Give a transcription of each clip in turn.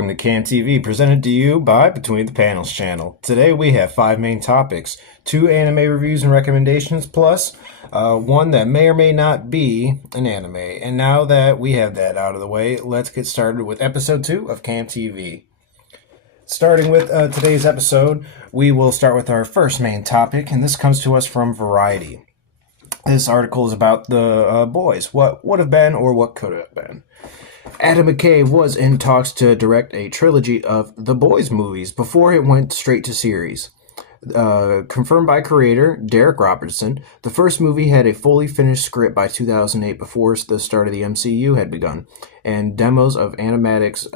welcome to Camm TV, presented to you by Between the Panels channel. Today we have five main topics, two anime reviews and recommendations, plus one that may or may not be an anime. And now that we have that out of the way, let's get started with episode 2 of Camm TV. Starting with today's episode, we will start with our first main topic, and this comes to us from Variety. This article is about the boys, what would have been or what could have been. Adam McKay was in talks to direct a trilogy of The Boys movies before it went straight to series. Confirmed by creator Derek Robertson, the first movie had a fully finished script by 2008 before the start of the MCU had begun, and demos of animatics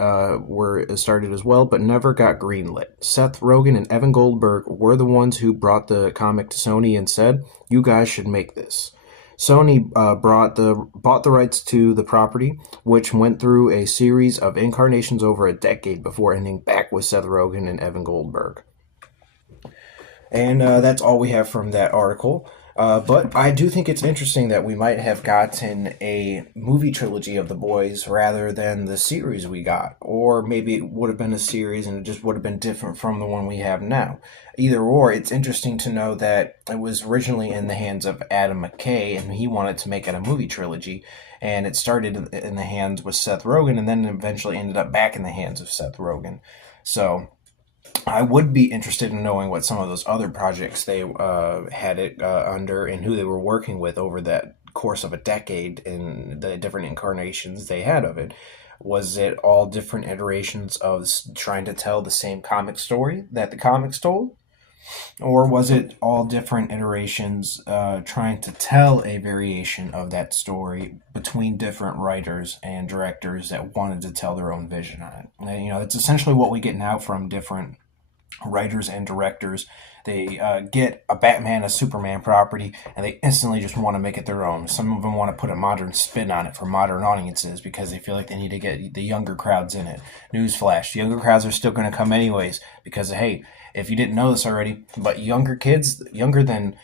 were started as well, but never got greenlit. Seth Rogen and Evan Goldberg were the ones who brought the comic to Sony and said, "You guys should make this." Sony bought the rights to the property, which went through a series of incarnations over a decade before ending back with Seth Rogen and Evan Goldberg. And that's all we have from that article. But I do think it's interesting that we might have gotten a movie trilogy of The Boys rather than the series we got. Or maybe it would have been a series and it just would have been different from the one we have now. Either or, it's interesting to know that it was originally in the hands of Adam McKay and he wanted to make it a movie trilogy. And it started in the hands with Seth Rogen and then eventually ended up back in the hands of Seth Rogen. So I would be interested in knowing what some of those other projects they had it under and who they were working with over that course of a decade and the different incarnations they had of it. Was it all different iterations of trying to tell the same comic story that the comics told? Or was it all different iterations trying to tell a variation of that story between different writers and directors that wanted to tell their own vision on it? And, that's essentially what we get now from different writers and directors. They get a Batman, a Superman property, and they instantly just want to make it their own. Some of them want to put a modern spin on it for modern audiences because they feel like they need to get the younger crowds in it. Newsflash, younger crowds are still going to come anyways because, hey, if you didn't know this already, but younger kids, younger than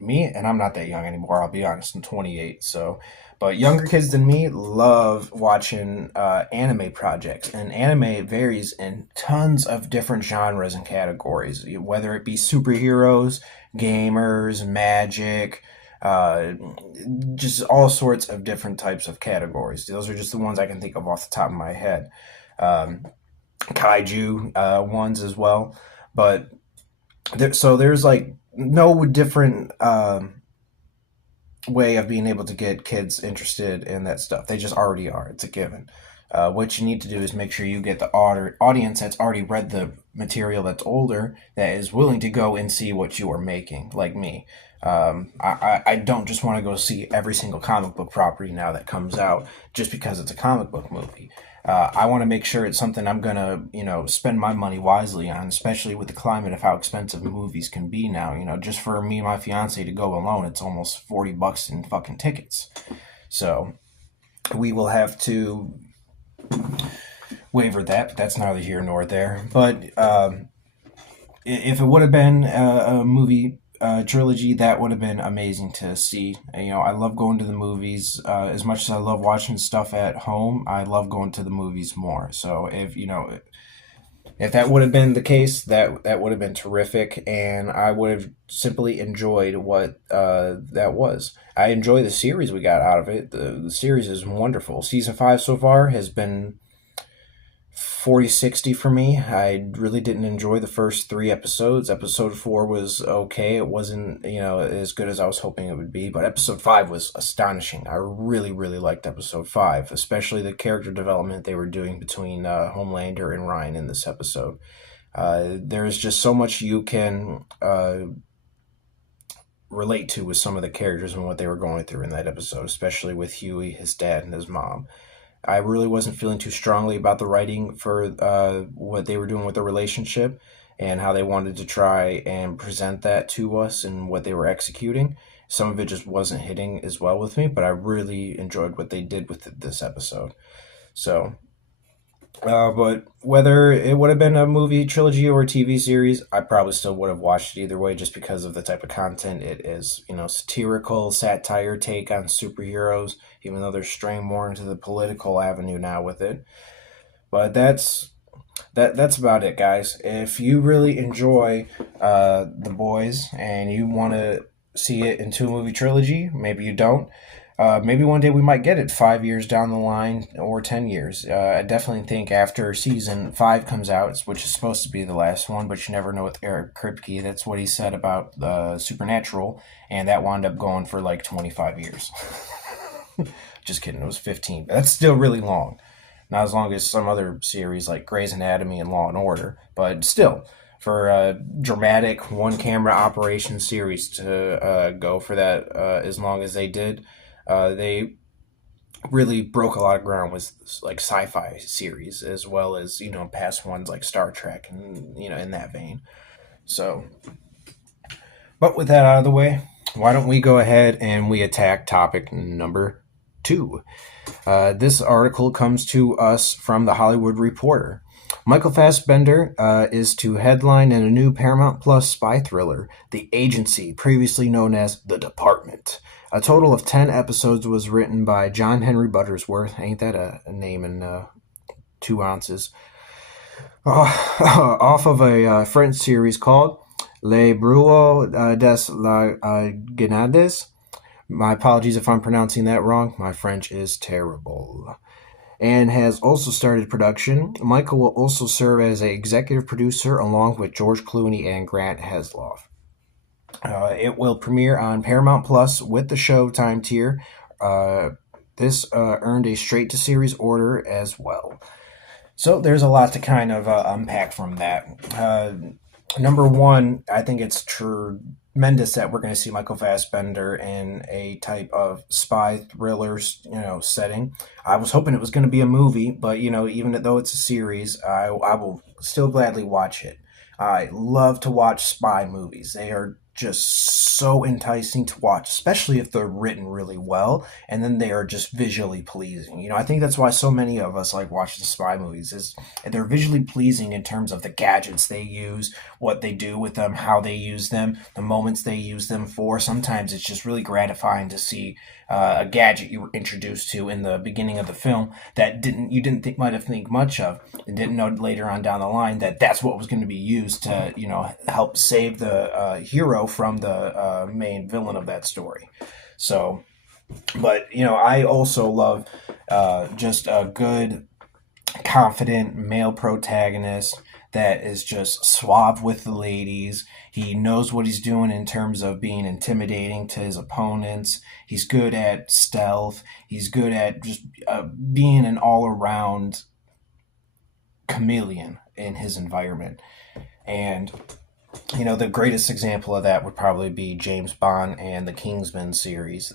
me, and I'm not that young anymore, I'll be honest, I'm 28, so... But younger kids than me love watching anime projects, and anime varies in tons of different genres and categories, whether it be superheroes, gamers, magic, just all sorts of different types of categories. Those are just the ones I can think of off the top of my head. Kaiju ones as well, but there's like no different way of being able to get kids interested in that stuff. They just already are. It's a given. What you need to do is make sure you get the audience that's already read the material that's older, that is willing to go and see what you are making, like me. I don't just want to go see every single comic book property now that comes out just because it's a comic book movie. I want to make sure it's something I'm going to, spend my money wisely on, especially with the climate of how expensive movies can be now. Just for me and my fiance to go alone, it's almost $40 in fucking tickets. So we will have to waiver that, but that's neither here nor there. But if it would have been a movie trilogy, that would have been amazing to see. I love going to the movies as much as I love watching stuff at home. I love going to the movies more. So if that would have been the case, that would have been terrific, and I would have simply enjoyed what that was. I enjoy the series we got out of it. The series is wonderful. Season 5 so far has been 40-60 for me. I really didn't enjoy the first 3 episodes. Episode 4 was okay. It wasn't, as good as I was hoping it would be, but episode 5 was astonishing. I really, really liked episode 5, especially the character development they were doing between Homelander and Ryan in this episode. There's just so much you can relate to with some of the characters and what they were going through in that episode, especially with Huey, his dad, and his mom. I really wasn't feeling too strongly about the writing for what they were doing with the relationship and how they wanted to try and present that to us and what they were executing. Some of it just wasn't hitting as well with me, but I really enjoyed what they did with this episode. So, but whether it would have been a movie trilogy or a TV series, I probably still would have watched it either way just because of the type of content it is. Satirical, satire take on superheroes, even though they're straying more into the political avenue now with it. But that's about it, guys. If you really enjoy The Boys and you want to see it in two movie trilogy, maybe you don't. Maybe one day we might get it 5 years down the line or 10 years. I definitely think after season five comes out, which is supposed to be the last one, but you never know with Eric Kripke. That's what he said about Supernatural, and that wound up going for like 25 years. Just kidding, it was 15. But that's still really long. Not as long as some other series like Grey's Anatomy and Law and Order, but still, for a dramatic one camera operation series to go for that as long as they did, they really broke a lot of ground with like sci-fi series as well as past ones like Star Trek and in that vein. So, but with that out of the way, why don't we go ahead and we attack topic number two. This article comes to us from the Hollywood Reporter. Michael Fassbender is to headline in a new Paramount Plus spy thriller, The Agency, previously known as The Department. A total of 10 episodes was written by John Henry Buttersworth. Ain't that a name in 2 ounces? Off of a French series called Les Brûlots des la Grenades. My apologies if I'm pronouncing that wrong. My French is terrible. And has also started production. Michael will also serve as an executive producer along with George Clooney and Grant Heslov. It will premiere on Paramount Plus with the Showtime tier. This earned a straight-to-series order as well. So there's a lot to kind of unpack from that. Number one, I think it's tremendous that we're going to see Michael Fassbender in a type of spy thriller, setting. I was hoping it was going to be a movie, but even though it's a series, I will still gladly watch it. I love to watch spy movies. They are just so enticing to watch, especially if they're written really well and then they are just visually pleasing. I think that's why so many of us like watching spy movies is they're visually pleasing in terms of the gadgets they use, what they do with them, how they use them, the moments they use them for. Sometimes it's just really gratifying to see a gadget you were introduced to in the beginning of the film that you didn't might have think much of, and didn't know later on down the line that that's what was going to be used to help save the hero from the main villain of that story. So, but I also love just a good, confident male protagonist that is just suave with the ladies. He knows what he's doing in terms of being intimidating to his opponents. He's good at stealth. He's good at just being an all-around chameleon in his environment. And the greatest example of that would probably be James Bond and the Kingsman series.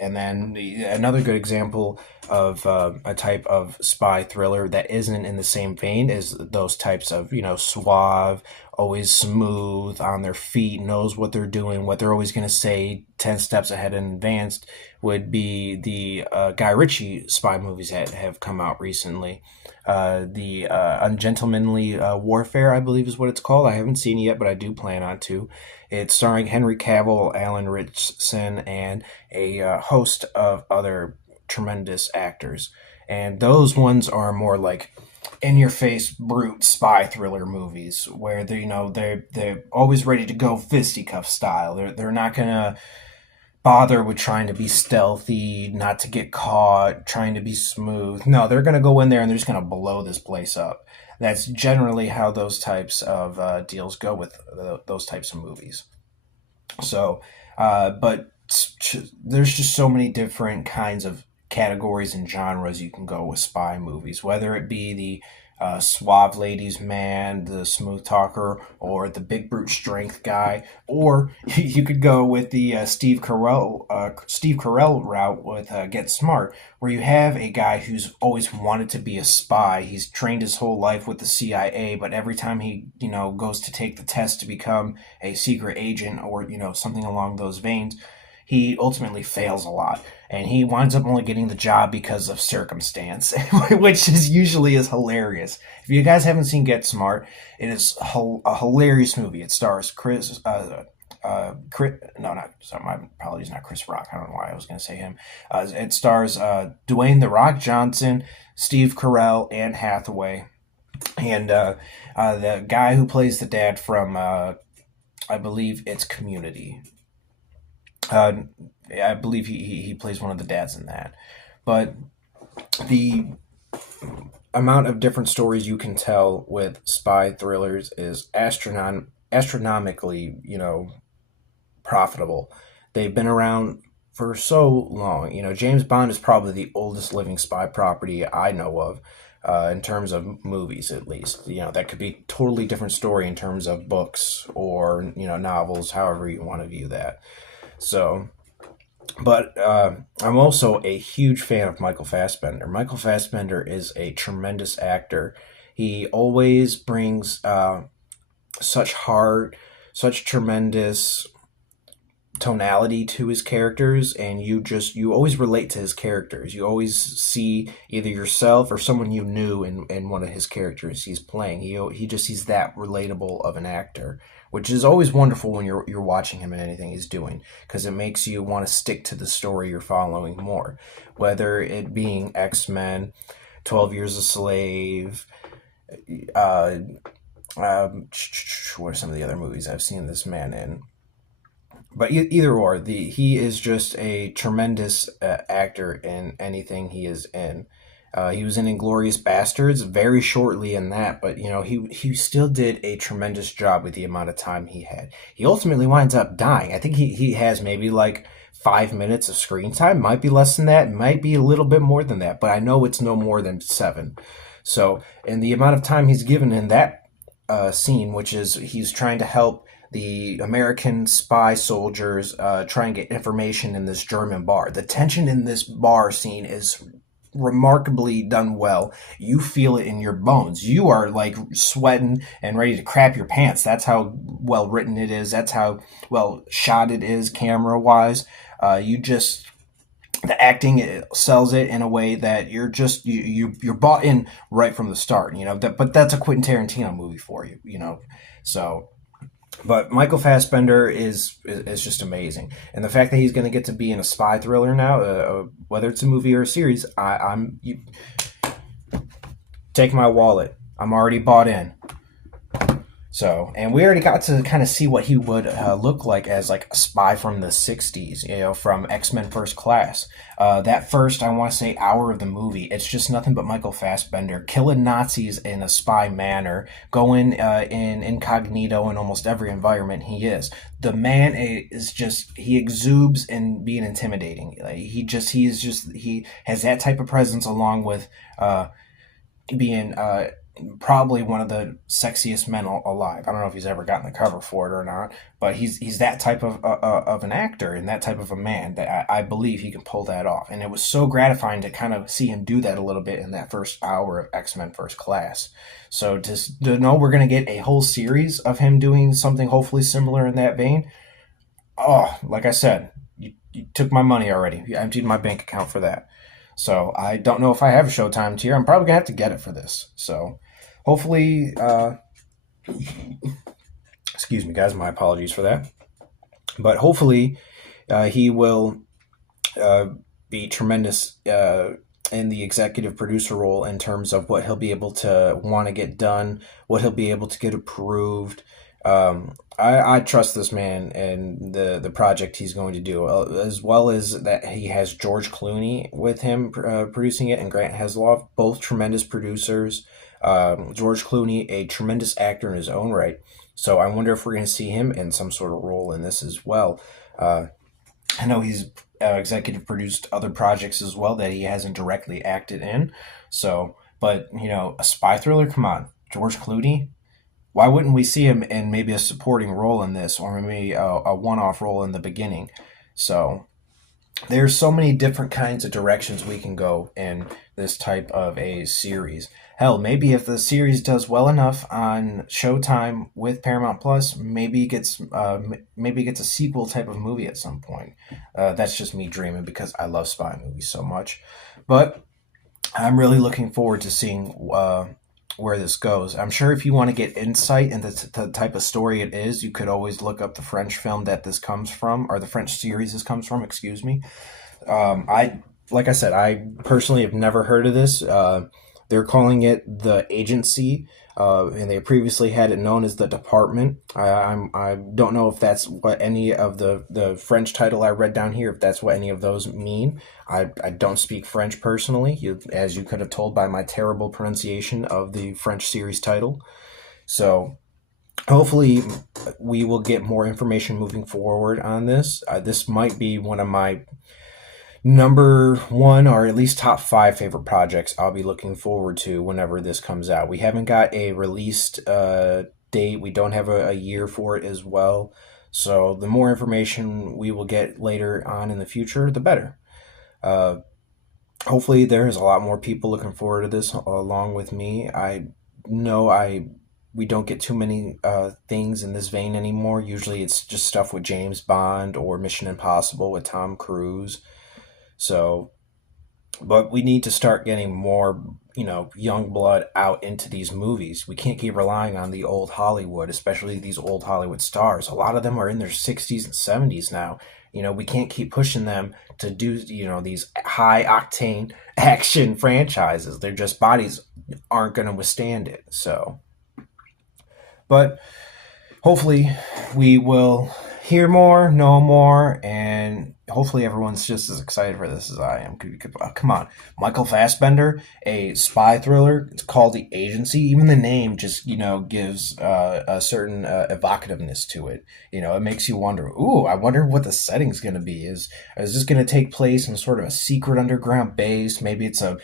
And then another good example of a type of spy thriller that isn't in the same vein as those types of, suave, always smooth, on their feet, knows what they're doing, what they're always going to say 10 steps ahead in advance, would be the Guy Ritchie spy movies that have come out recently. The Ungentlemanly Warfare, I believe is what it's called. I haven't seen it yet, but I do plan on to. It's starring Henry Cavill, Alan Ritchson, and a host of other tremendous actors. And those ones are more like in-your-face, brute spy thriller movies where they're always ready to go fisticuff style. They're not gonna bother with trying to be stealthy, not to get caught, trying to be smooth. No, they're going to go in there and they're just going to blow this place up. That's generally how those types of deals go with those types of movies. So, but there's just so many different kinds of categories and genres you can go with spy movies, whether it be the suave ladies man, the smooth talker, or the big brute strength guy, or you could go with the Steve Carell route with Get Smart, where you have a guy who's always wanted to be a spy. He's trained his whole life with the CIA, but every time he goes to take the test to become a secret agent or something along those veins, he ultimately fails a lot, and he winds up only getting the job because of circumstance, which is usually hilarious. If you guys haven't seen Get Smart, it is a hilarious movie. It stars no, not sorry, my apologies, not Chris Rock. I don't know why I was going to say him. It stars Dwayne the Rock Johnson, Steve Carell, Anne Hathaway, and the guy who plays the dad from I believe it's Community. Uh, I believe he plays one of the dads in that. But the amount of different stories you can tell with spy thrillers is astronomically, profitable. They've been around for so long. James Bond is probably the oldest living spy property I know of, in terms of movies, at least. That could be a totally different story in terms of books or novels, however you want to view that. So, but I'm also a huge fan of Michael Fassbender. Michael Fassbender is a tremendous actor. He always brings such heart, such tremendous tonality to his characters, and you always relate to his characters. You always see either yourself or someone you knew in one of his characters he's playing. He's that relatable of an actor, which is always wonderful when you're watching him in anything he's doing, because it makes you want to stick to the story you're following more, whether it being X-Men, 12 Years a Slave, uh, what are some of the other movies I've seen this man in? But either or, he is just a tremendous actor in anything he is in. He was in Inglorious Bastards very shortly in that, but he still did a tremendous job with the amount of time he had. He ultimately winds up dying. I think he has maybe like 5 minutes of screen time. Might be less than that. Might be a little bit more than that, but I know it's no more than 7. So, and the amount of time he's given in that scene, which is he's trying to help the American spy soldiers try and get information in this German bar. The tension in this bar scene is remarkably done well. You feel it in your bones. You are like sweating and ready to crap your pants. That's how well written it is. That's how well shot it is camera wise. The acting, it sells it in a way that you're bought in right from the start. But that's a Quentin Tarantino movie for you. So. But Michael Fassbender is just amazing, and the fact that he's going to get to be in a spy thriller now, whether it's a movie or a series, take my wallet. I'm already bought in. So, and we already got to kind of see what he would look like as like a spy from the '60s, from X-Men First Class. That first, I want to say, hour of the movie, it's just nothing but Michael Fassbender killing Nazis in a spy manner, going in incognito in almost every environment he is. The man he exudes in being intimidating. Like, he has that type of presence, along with being probably one of the sexiest men alive. I don't know if he's ever gotten the cover for it or not, but he's that type of an actor and that type of a man that I believe he can pull that off. And it was so gratifying to kind of see him do that a little bit in that first hour of X-Men First Class. So to know we're going to get a whole series of him doing something hopefully similar in that vein, oh, like I said, you took my money already. You emptied my bank account for that. So I don't know if I have a Showtime tier. I'm probably going to have to get it for this. So hopefully, excuse me, guys, my apologies for that. But hopefully, he will be tremendous in the executive producer role in terms of what he'll be able to want to get done, what he'll be able to get approved. I trust this man and the project he's going to do, as well as that he has George Clooney with him producing it, and Grant Heslov, both tremendous producers. George Clooney, a tremendous actor in his own right. So I wonder if we're going to see him in some sort of role in this as well. I know he's executive produced other projects as well that he hasn't directly acted in. So, but a spy thriller, come on, George Clooney. Why wouldn't we see him in maybe a supporting role in this, or maybe a one-off role in the beginning? So there's so many different kinds of directions we can go in this type of a series. Hell, maybe if the series does well enough on Showtime with Paramount Plus, maybe it gets a sequel type of movie at some point. That's just me dreaming because I love spy movies so much. But I'm really looking forward to seeing where this goes. I'm sure if you want to get insight into the type of story it is, you could always look up the French film that this comes from, or the French series this comes from. Excuse me. I like I said, I personally have never heard of this. They're calling it the agency, and they previously had it known as the department. I don't know if that's what any of the French title I read down here, if that's what any of those mean. I don't speak French personally, as you could have told by my terrible pronunciation of the French series title. So hopefully we will get more information moving forward on this. This might be one of my number one or at least top five favorite projects I'll be looking forward to whenever this comes out. We haven't got a released date. We don't have a year for it as well. So the more information we will get later on in the future, the better. Uh, Hopefully there's a lot more people looking forward to this along with me. I know I we don't get too many things in this vein anymore. Usually it's just stuff with James Bond or Mission Impossible with Tom Cruise. So but we need to start getting more, young blood out into these movies. We can't keep relying on the old Hollywood, especially these old Hollywood stars. A lot of them are in their 60s and 70s now. We can't keep pushing them to do, these high octane action franchises. Their just bodies aren't going to withstand it. So, but hopefully we will hear more, know more, and hopefully everyone's just as excited for this as I am. Come on, Michael Fassbender, a spy thriller. It's called The Agency. Even the name just gives a certain evocativeness to it. It makes you wonder. Ooh, I wonder what the setting's going to be. Is this going to take place in sort of a secret underground base? Maybe it's a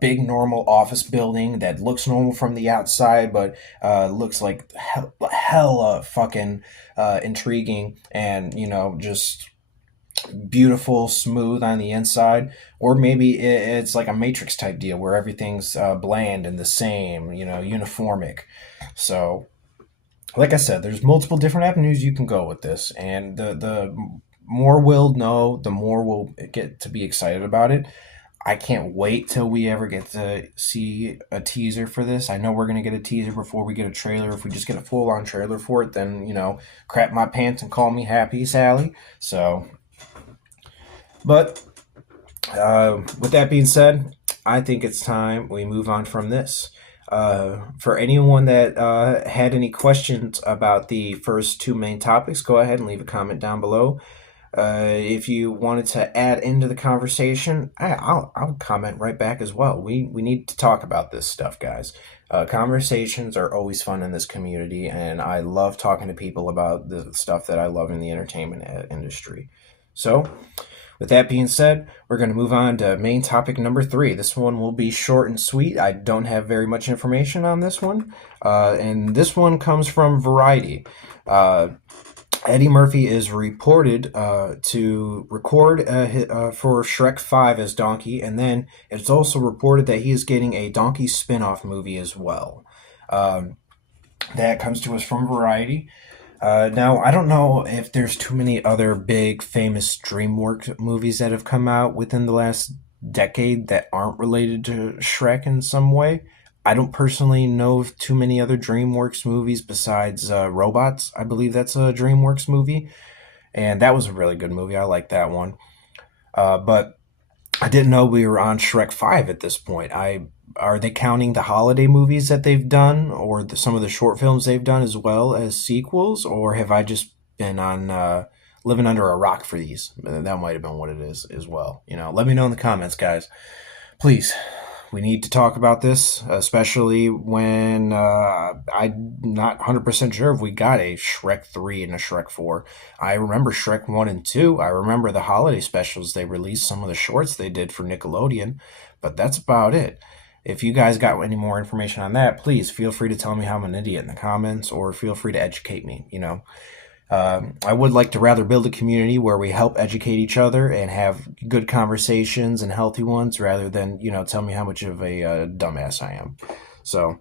big normal office building that looks normal from the outside, but looks like hell fucking intriguing and just beautiful, smooth on the inside. Or maybe it's like a Matrix type deal where everything's bland and the same, uniformic. So, like I said, there's multiple different avenues you can go with this, and the more we'll know, the more we'll get to be excited about it. I can't wait till we ever get to see a teaser for this. I know we're going to get a teaser before we get a trailer. If we just get a full on trailer for it, then, crap my pants and call me Happy Sally. So, but with that being said, I think it's time we move on from this. For anyone that had any questions about the first two main topics, go ahead and leave a comment down below. If you wanted to add into the conversation, I'll comment right back as well. We need to talk about this stuff, guys. Conversations are always fun in this community, and I love talking to people about the stuff that I love in the entertainment industry. So, with that being said, we're going to move on to main topic number 3. This one will be short and sweet. I don't have very much information on this one, and this one comes from Variety. Eddie Murphy is reported to record for Shrek 5 as Donkey, and then it's also reported that he is getting a Donkey spin-off movie as well. That comes to us from Variety. Now, I don't know if there's too many other big, famous DreamWorks movies that have come out within the last decade that aren't related to Shrek in some way. I don't personally know of too many other DreamWorks movies besides Robots. I believe that's a DreamWorks movie, and that was a really good movie. I like that one. But I didn't know we were on Shrek 5 at this point. Are they counting the holiday movies that they've done, or some of the short films they've done as well as sequels, or have I just been on living under a rock for these? That might have been what it is as well. Let me know in the comments, guys. Please. We need to talk about this, especially when I'm not 100% sure if we got a Shrek 3 and a Shrek 4. I remember Shrek 1 and 2. I remember the holiday specials they released, some of the shorts they did for Nickelodeon, but that's about it. If you guys got any more information on that, please feel free to tell me how I'm an idiot in the comments, or feel free to educate me, I would like to rather build a community where we help educate each other and have good conversations and healthy ones rather than, tell me how much of a dumbass I am. So,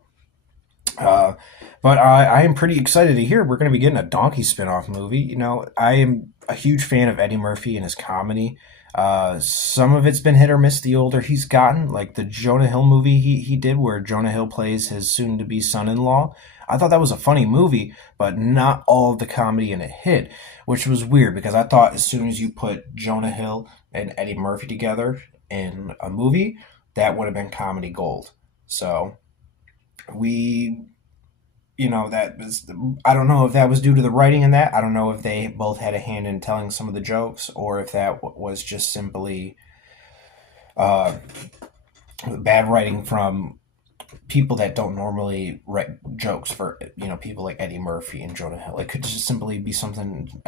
but I am pretty excited to hear we're going to be getting a Donkey spinoff movie. I am a huge fan of Eddie Murphy and his comedy. Some of it's been hit or miss the older he's gotten, like the Jonah Hill movie he did where Jonah Hill plays his soon-to-be son-in-law. I thought that was a funny movie, but not all of the comedy in it hit, which was weird because I thought as soon as you put Jonah Hill and Eddie Murphy together in a movie, that would have been comedy gold. So we, that was, I don't know if that was due to the writing in that. I don't know if they both had a hand in telling some of the jokes or if that was just simply uh, bad writing from people that don't normally write jokes for people like Eddie Murphy and Jonah Hill. It could just simply be something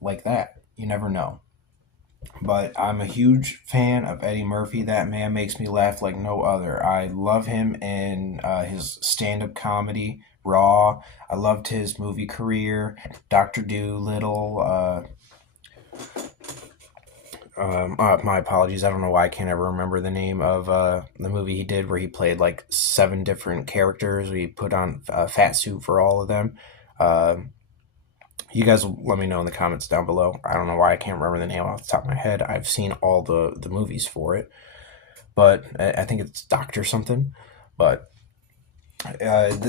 like that. You never know. But I'm a huge fan of Eddie Murphy. That man makes me laugh like no other. I love him in his stand-up comedy, Raw. I loved his movie career, Doctor Dolittle. My apologies. I don't know why I can't ever remember the name of the movie he did where he played like 7 different characters. He put on a fat suit for all of them. Uh, you guys will let me know in the comments down below. I don't know why I can't remember the name off the top of my head. I've seen all the movies for it, but I think it's Doctor something. But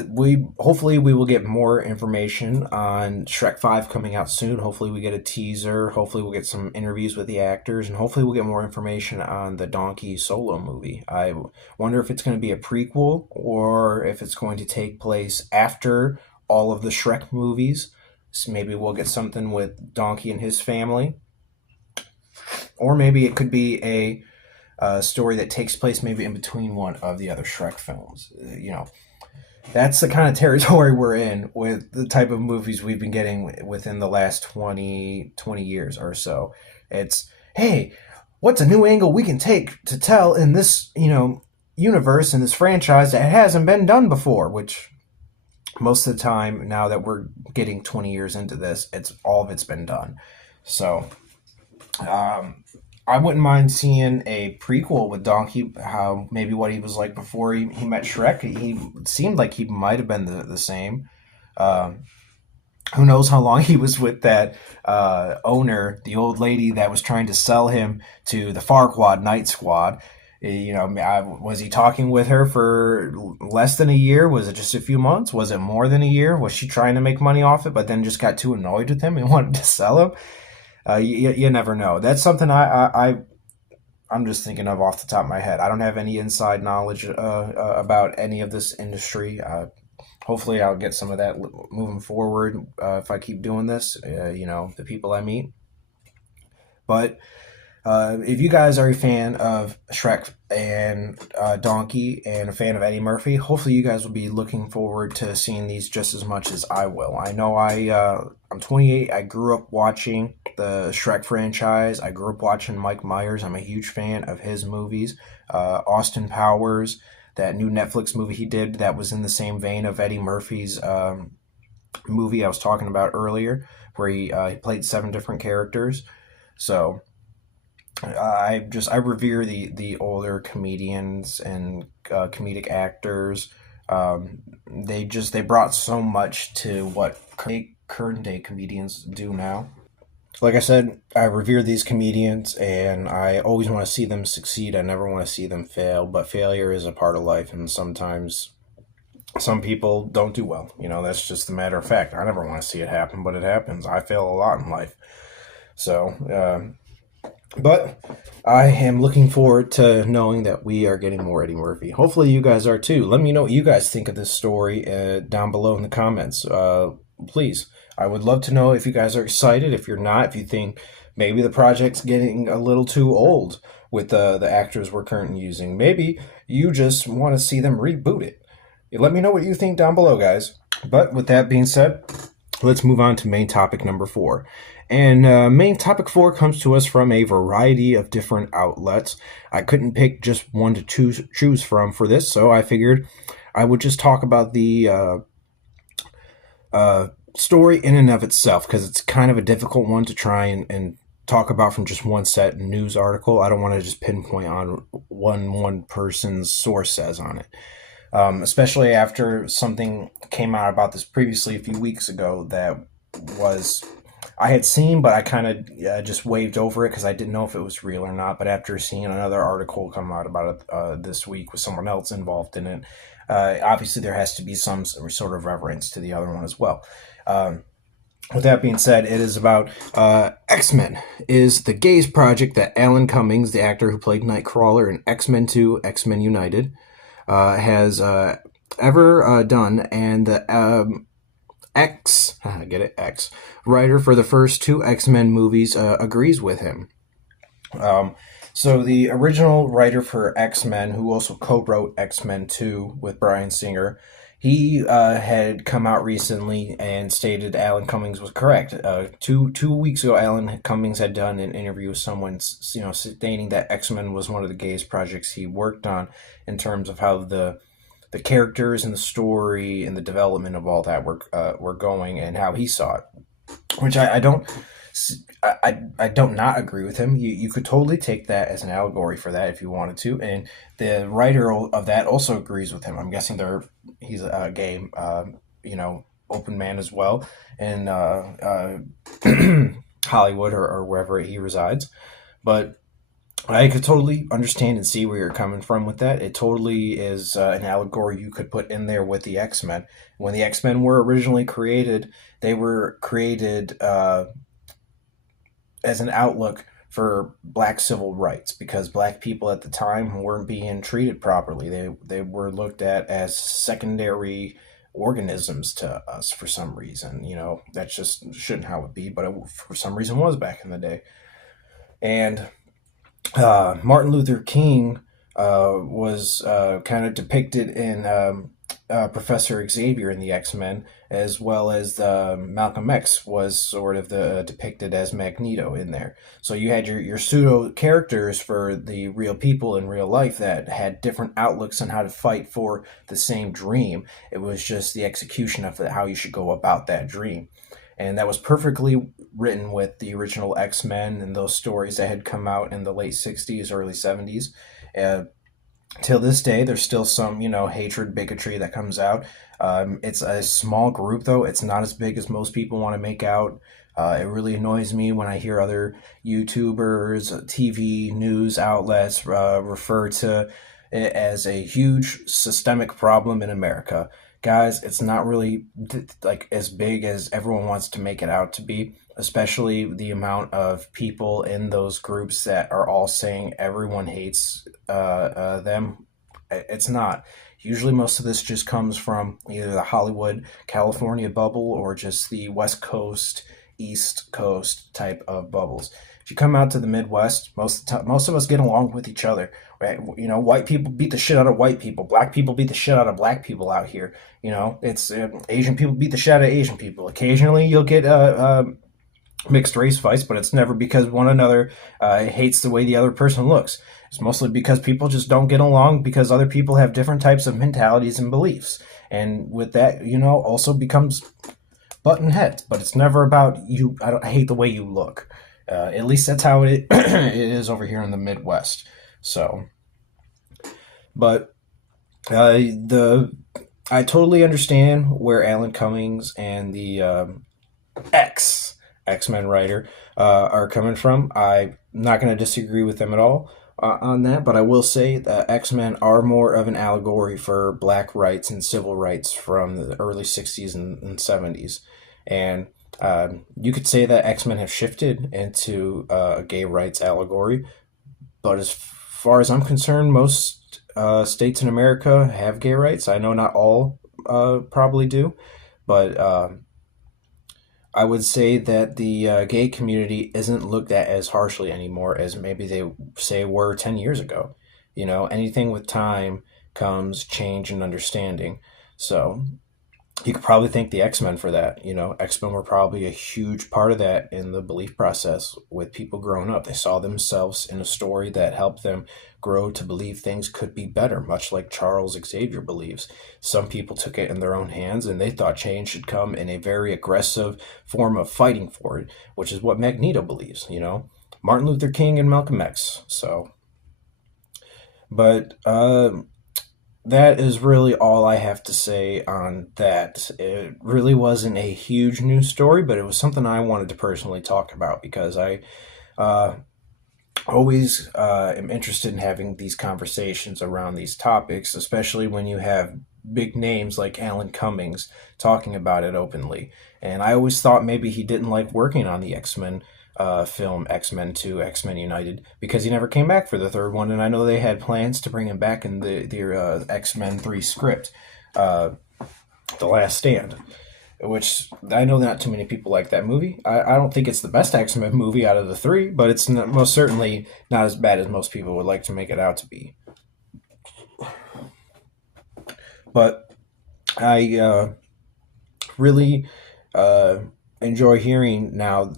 we hopefully we will get more information on Shrek 5 coming out soon. Hopefully we get a teaser. Hopefully we'll get some interviews with the actors, and hopefully we'll get more information on the Donkey solo movie. I wonder if it's going to be a prequel or if it's going to take place after all of the Shrek movies. So maybe we'll get something with Donkey and his family, or maybe it could be a story that takes place maybe in between one of the other Shrek films. That's the kind of territory we're in with the type of movies we've been getting within the last 20 years or so. It's, hey, what's a new angle we can take to tell in this, universe, in this franchise that hasn't been done before, which most of the time, now that we're getting 20 years into this, all of it's been done. So, I wouldn't mind seeing a prequel with Donkey, how maybe what he was like before he met Shrek. He seemed like he might have been the same. Who knows how long he was with that owner, the old lady that was trying to sell him to the Farquaad Night Squad. Was he talking with her for less than a year? Was it just a few months? Was it more than a year? Was she trying to make money off it, but then just got too annoyed with him and wanted to sell him? You never know. That's something I'm just thinking of off the top of my head. I don't have any inside knowledge about any of this industry. Hopefully, I'll get some of that moving forward if I keep doing this. The people I meet. But if you guys are a fan of Shrek and Donkey and a fan of Eddie Murphy, hopefully you guys will be looking forward to seeing these just as much as I will. I know I'm 28. I grew up watching the Shrek franchise. I grew up watching Mike Myers. I'm a huge fan of his movies. Austin Powers, that new Netflix movie he did that was in the same vein of Eddie Murphy's movie I was talking about earlier, where he played 7 different characters. So I revere the older comedians and comedic actors. They brought so much to what current day comedians do now. Like I said, I revere these comedians, and I always want to see them succeed. I never want to see them fail, but failure is a part of life, and sometimes some people don't do well. That's just a matter of fact. I never want to see it happen, but it happens. I fail a lot in life. So, but I am looking forward to knowing that we are getting more Eddie Murphy. Hopefully you guys are too. Let me know what you guys think of this story down below in the comments. Please. I would love to know if you guys are excited. If you're not, if you think maybe the project's getting a little too old with the actors we're currently using. Maybe you just want to see them reboot it. Let me know what you think down below, guys. But with that being said, let's move on to main topic number 4. And main topic 4 comes to us from a variety of different outlets. I couldn't pick just one to choose from for this, so I figured I would just talk about the story in and of itself, because it's kind of a difficult one to try and talk about from just one set news article. I don't want to just pinpoint on one person's source says on it. Especially after something came out about this previously a few weeks ago that was I had seen, but I kind of just waved over it because I didn't know if it was real or not. But after seeing another article come out about it this week with someone else involved in it, obviously there has to be some sort of reverence to the other one as well. Um, with that being said, it is about X-Men is the gaze project that Alan Cummings, the actor who played Nightcrawler in X-Men 2, X-Men United, has ever done, and the X writer for the first two X-Men movies agrees with him. Um, so the original writer for X-Men, who also co-wrote X-Men 2 with Bryan Singer, he had come out recently and stated Alan Cummings was correct. Two weeks ago, Alan Cummings had done an interview with someone, stating that X-Men was one of the gayest projects he worked on in terms of how the characters and the story and the development of all that were going and how he saw it, which I don't. I don't not agree with him. You could totally take that as an allegory for that if you wanted to, and the writer of that also agrees with him. I'm guessing he's a gay, open man as well, in Hollywood or wherever he resides. But I could totally understand and see where you're coming from with that. It totally is an allegory you could put in there with the X-Men. When the X-Men were originally created, they were created as an outlook for black civil rights because black people at the time weren't being treated properly. They were looked at as secondary organisms to us for some reason. That just shouldn't how it be, but it for some reason was back in the day. And Martin Luther King was kind of depicted in Professor Xavier in the X-Men, as well as Malcolm X was sort of depicted as Magneto in there. So you had your pseudo characters for the real people in real life that had different outlooks on how to fight for the same dream. It was just the execution of how you should go about that dream. And that was perfectly written with the original X-Men and those stories that had come out in the late 60s, early 70s. Till this day, there's still some, hatred, bigotry that comes out. It's a small group, though. It's not as big as most people want to make out. It really annoys me when I hear other YouTubers, TV news outlets refer to it as a huge systemic problem in America. Guys, it's not really like as big as everyone wants to make it out to be, especially the amount of people in those groups that are all saying everyone hates them. It's not. Usually, most of this just comes from either the Hollywood, California bubble or just the West Coast, East Coast type of bubbles. If you come out to the Midwest, most of us get along with each other. Right? White people beat the shit out of white people. Black people beat the shit out of black people out here. It's Asian people beat the shit out of Asian people. Occasionally, you'll get mixed race fights, but it's never because one another hates the way the other person looks. It's mostly because people just don't get along because other people have different types of mentalities and beliefs. And with that, also becomes button heads. But it's never about you. I hate the way you look. At least that's how it is over here in the Midwest. So, but I totally understand where Alan Cummings and the X-Men writer are coming from. I'm not going to disagree with them at all on that, but I will say that X-Men are more of an allegory for black rights and civil rights from the early 60s and 70s. And you could say that X-Men have shifted into a gay rights allegory, but as far as I'm concerned, most states in America have gay rights. I know not all probably do, but I would say that the gay community isn't looked at as harshly anymore as maybe they say were 10 years ago. Anything with time comes change and understanding. So you could probably thank the X-Men for that. X-Men were probably a huge part of that in the belief process with people growing up. They saw themselves in a story that helped them grow to believe things could be better, much like Charles Xavier believes. Some people took it in their own hands and they thought change should come in a very aggressive form of fighting for it, which is what Magneto believes, Martin Luther King and Malcolm X. So, but that is really all I have to say on that. It really wasn't a huge news story, but it was something I wanted to personally talk about because I uh, always am interested in having these conversations around these topics, especially when you have big names like Alan Cummings talking about it openly. And I always thought maybe he didn't like working on the X-Men film X-Men 2, X-Men United, because he never came back for the third one. And I know they had plans to bring him back in the X-Men 3 script, uh, The Last Stand, which I know not too many people like that movie. I don't think it's the best X-Men movie out of the three, but it's not, most certainly not as bad as most people would like to make it out to be. But I really uh, enjoy hearing now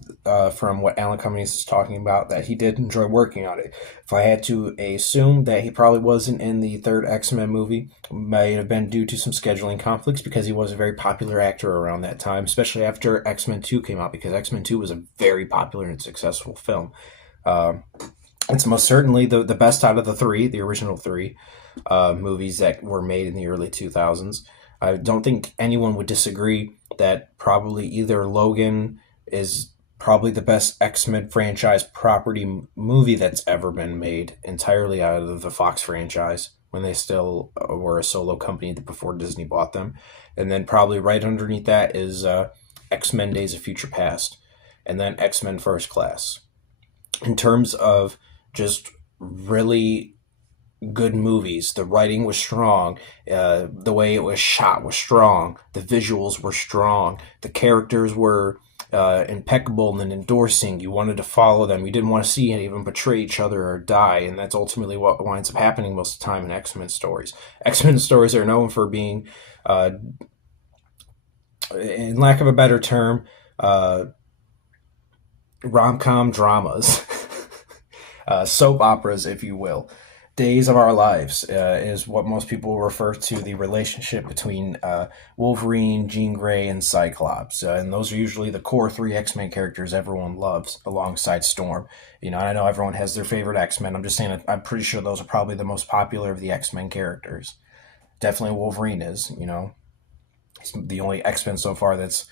from what Alan Cummings is talking about that he did enjoy working on it. If I had to assume that he probably wasn't in the third X-Men movie, might have been due to some scheduling conflicts because he was a very popular actor around that time, especially after X-Men 2 came out, because X-Men 2 was a very popular and successful film. Uh, it's most certainly the best out of the three, the original three movies that were made in the early 2000s. I don't think anyone would disagree that probably either Logan is probably the best X-Men franchise property movie that's ever been made entirely out of the Fox franchise when they still were a solo company before Disney bought them. And then probably right underneath that is X-Men Days of Future Past, and then X-Men First Class. In terms of just really good movies. The writing was strong. The way it was shot was strong. The visuals were strong. The characters were impeccable and endorsing. You wanted to follow them. You didn't want to see any of them betray each other or die, and that's ultimately what winds up happening most of the time in X-Men stories. X-Men stories are known for being, in lack of a better term, rom-com dramas, soap operas, if you will. Days of Our Lives is what most people refer to the relationship between Wolverine, Jean Grey, and Cyclops. And those are usually the core three X-Men characters everyone loves alongside Storm. You know, I know everyone has their favorite X-Men. I'm just saying I'm pretty sure those are probably the most popular of the X-Men characters. Definitely Wolverine is, you know. He's the only X-Men so far that's,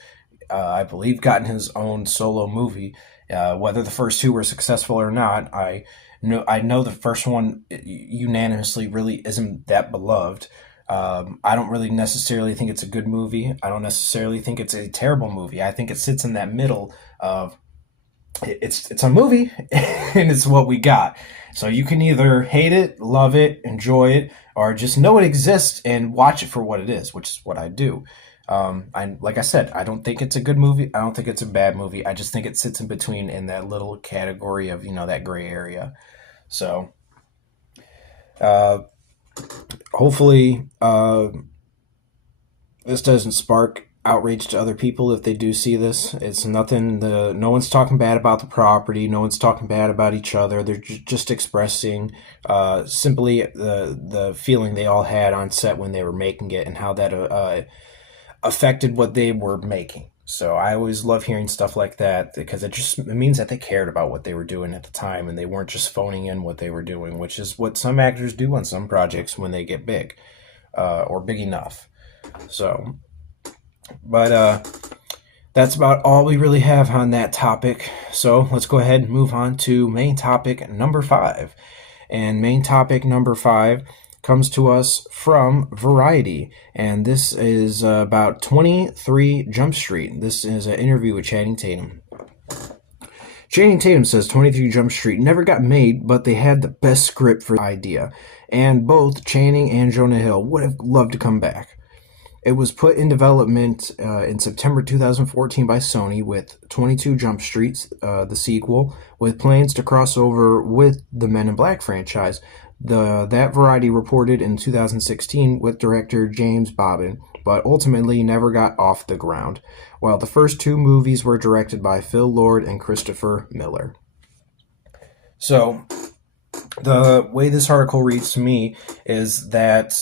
I believe, gotten his own solo movie. Whether the first two were successful or not, I know the first one unanimously really isn't that beloved. I don't really necessarily think it's a good movie. I don't necessarily think it's a terrible movie. I think it sits in that middle of it's a movie and it's what we got. So you can either hate it, love it, enjoy it, or just know it exists and watch it for what it is, which is what I do. Like I said, I don't think it's a good movie. I don't think it's a bad movie. I just think it sits in between in that little category of, that gray area. So, uh, hopefully, this doesn't spark outrage to other people if they do see this. It's nothing. No one's talking bad about the property. No one's talking bad about each other. They're just expressing simply the feeling they all had on set when they were making it and how that affected what they were making. So I always love hearing stuff like that because it means that they cared about what they were doing at the time and they weren't just phoning in what they were doing, which is what some actors do on some projects when they get big or big enough. So, but that's about all we really have on that topic. So let's go ahead and move on to main topic number 5. And main topic number 5 comes to us from Variety, and this is about 23 Jump Street. This is an interview with Channing Tatum. Channing Tatum says 23 Jump Street never got made, but they had the best script for the idea, and both Channing and Jonah Hill would have loved to come back. It was put in development in September 2014 by Sony with 22 Jump Streets, the sequel, with plans to cross over with the Men in Black franchise. That Variety reported in 2016 with director James Bobbin, but ultimately never got off the ground, while the first 2 movies were directed by Phil Lord and Christopher Miller. So, the way this article reads to me is that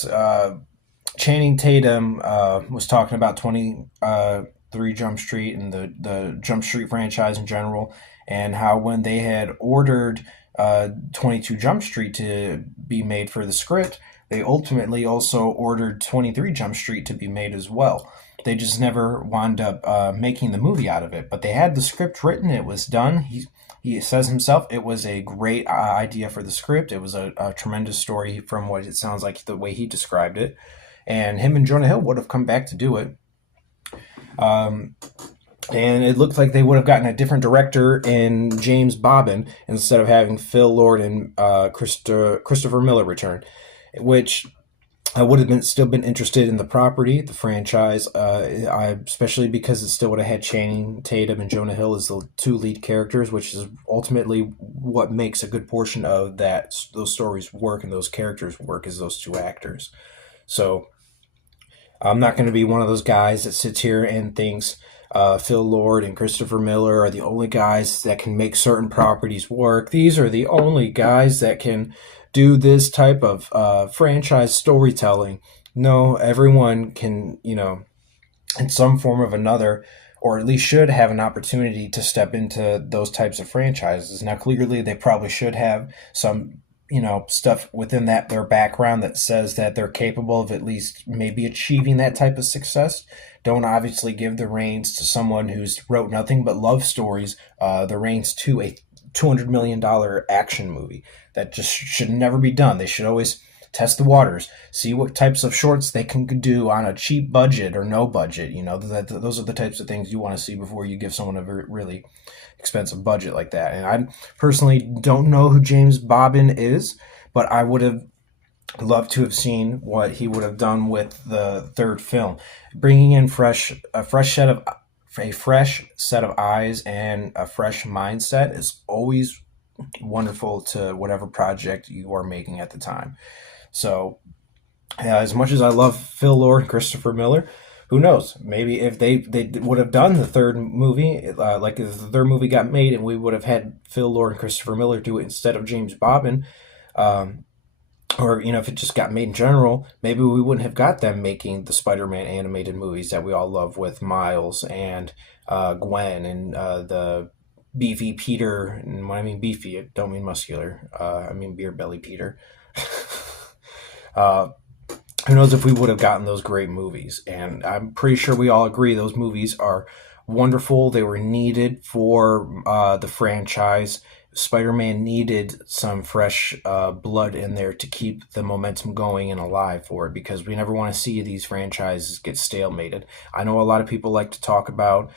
Channing Tatum was talking about 23 Jump Street and the Jump Street franchise in general, and how when they had ordered 22 Jump Street to be made for the script, they ultimately also ordered 23 Jump Street to be made as well. They just never wound up making the movie out of it. But they had the script written, it was done. He says himself it was a great idea for the script. It was a tremendous story from what it sounds like the way he described it. And him and Jonah Hill would have come back to do it. And it looked like they would have gotten a different director in James Bobbin instead of having Phil Lord and Christopher Miller return, which I would have still been interested in the property, the franchise, especially because it still would have had Channing Tatum and Jonah Hill as the two lead characters, which is ultimately what makes a good portion of those stories work and those characters work, is those two actors. So I'm not going to be one of those guys that sits here and thinks Phil Lord and Christopher Miller are the only guys that can make certain properties work. These are the only guys that can do this type of franchise storytelling. No, everyone can, in some form or another, or at least should have an opportunity to step into those types of franchises. Now, clearly, they probably should have some stuff within their background that says that they're capable of at least maybe achieving that type of success. Don't obviously give the reins to someone who's wrote nothing but love stories, the reins to a $200 million action movie. That just should never be done. They should always test the waters, see what types of shorts they can do on a cheap budget or no budget. Those are the types of things you want to see before you give someone a really expensive budget like that. And I personally don't know who James Bobbin is, but I would have loved to have seen what he would have done with the third film, bringing in a fresh set of eyes and a fresh mindset is always wonderful to whatever project you are making at the time. So, as much as I love Phil Lord and Christopher Miller, who knows? Maybe if they would have done the third movie, like if the third movie got made and we would have had Phil Lord and Christopher Miller do it instead of James Bobbin, or if it just got made in general, maybe we wouldn't have got them making the Spider-Man animated movies that we all love with Miles and Gwen and the beefy Peter. And when I mean beefy, I don't mean muscular. I mean beer belly Peter. Who knows if we would have gotten those great movies. And I'm pretty sure we all agree those movies are wonderful. They were needed for the franchise. Spider-Man needed some fresh blood in there to keep the momentum going and alive for it, because we never want to see these franchises get stalemated. I know a lot of people like to talk about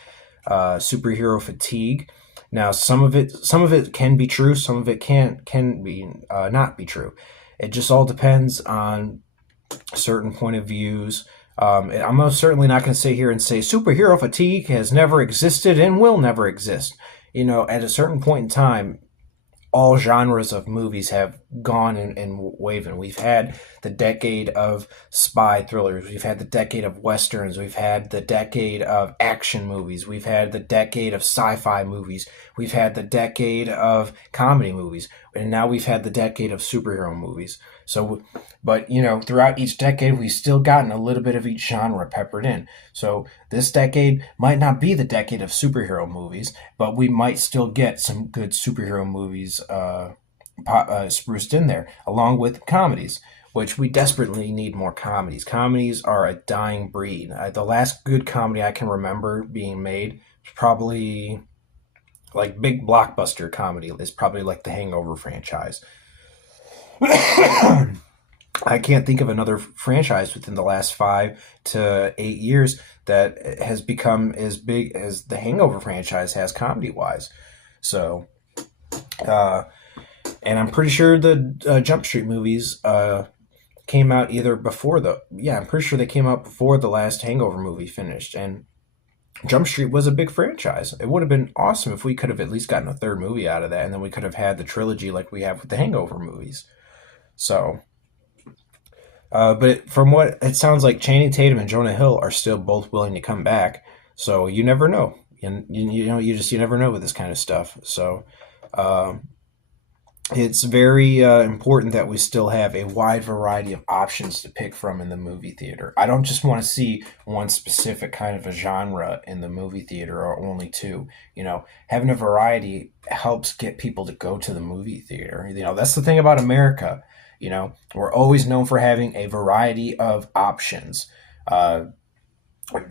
superhero fatigue. Now, some of it can be true, some of it can be not be true. It just all depends on certain point of views. I'm most certainly not going to sit here and say superhero fatigue has never existed and will never exist. At a certain point in time, all genres of movies have gone and waven. We've had the decade of spy thrillers. We've had the decade of westerns. We've had the decade of action movies. We've had the decade of sci-fi movies. We've had the decade of comedy movies. And now we've had the decade of superhero movies. So, but throughout each decade, we've still gotten a little bit of each genre peppered in. So this decade might not be the decade of superhero movies, but we might still get some good superhero movies spruced in there, along with comedies, which we desperately need more comedies. Comedies are a dying breed. The last good comedy I can remember being made was probably like big blockbuster comedy is probably like the Hangover franchise. I can't think of another franchise within the last 5 to 8 years that has become as big as the Hangover franchise has comedy-wise. So, and I'm pretty sure the Jump Street movies came out I'm pretty sure they came out before the last Hangover movie finished. And Jump Street was a big franchise. It would have been awesome if we could have at least gotten a third movie out of that, and then we could have had the trilogy like we have with the Hangover movies. So, but from what it sounds like, Channing Tatum and Jonah Hill are still both willing to come back. So you never know. You never know with this kind of stuff. So, it's very important that we still have a wide variety of options to pick from in the movie theater. I don't just want to see one specific kind of a genre in the movie theater or only two. Having a variety helps get people to go to the movie theater. That's the thing about America. We're always known for having a variety of options. Uh,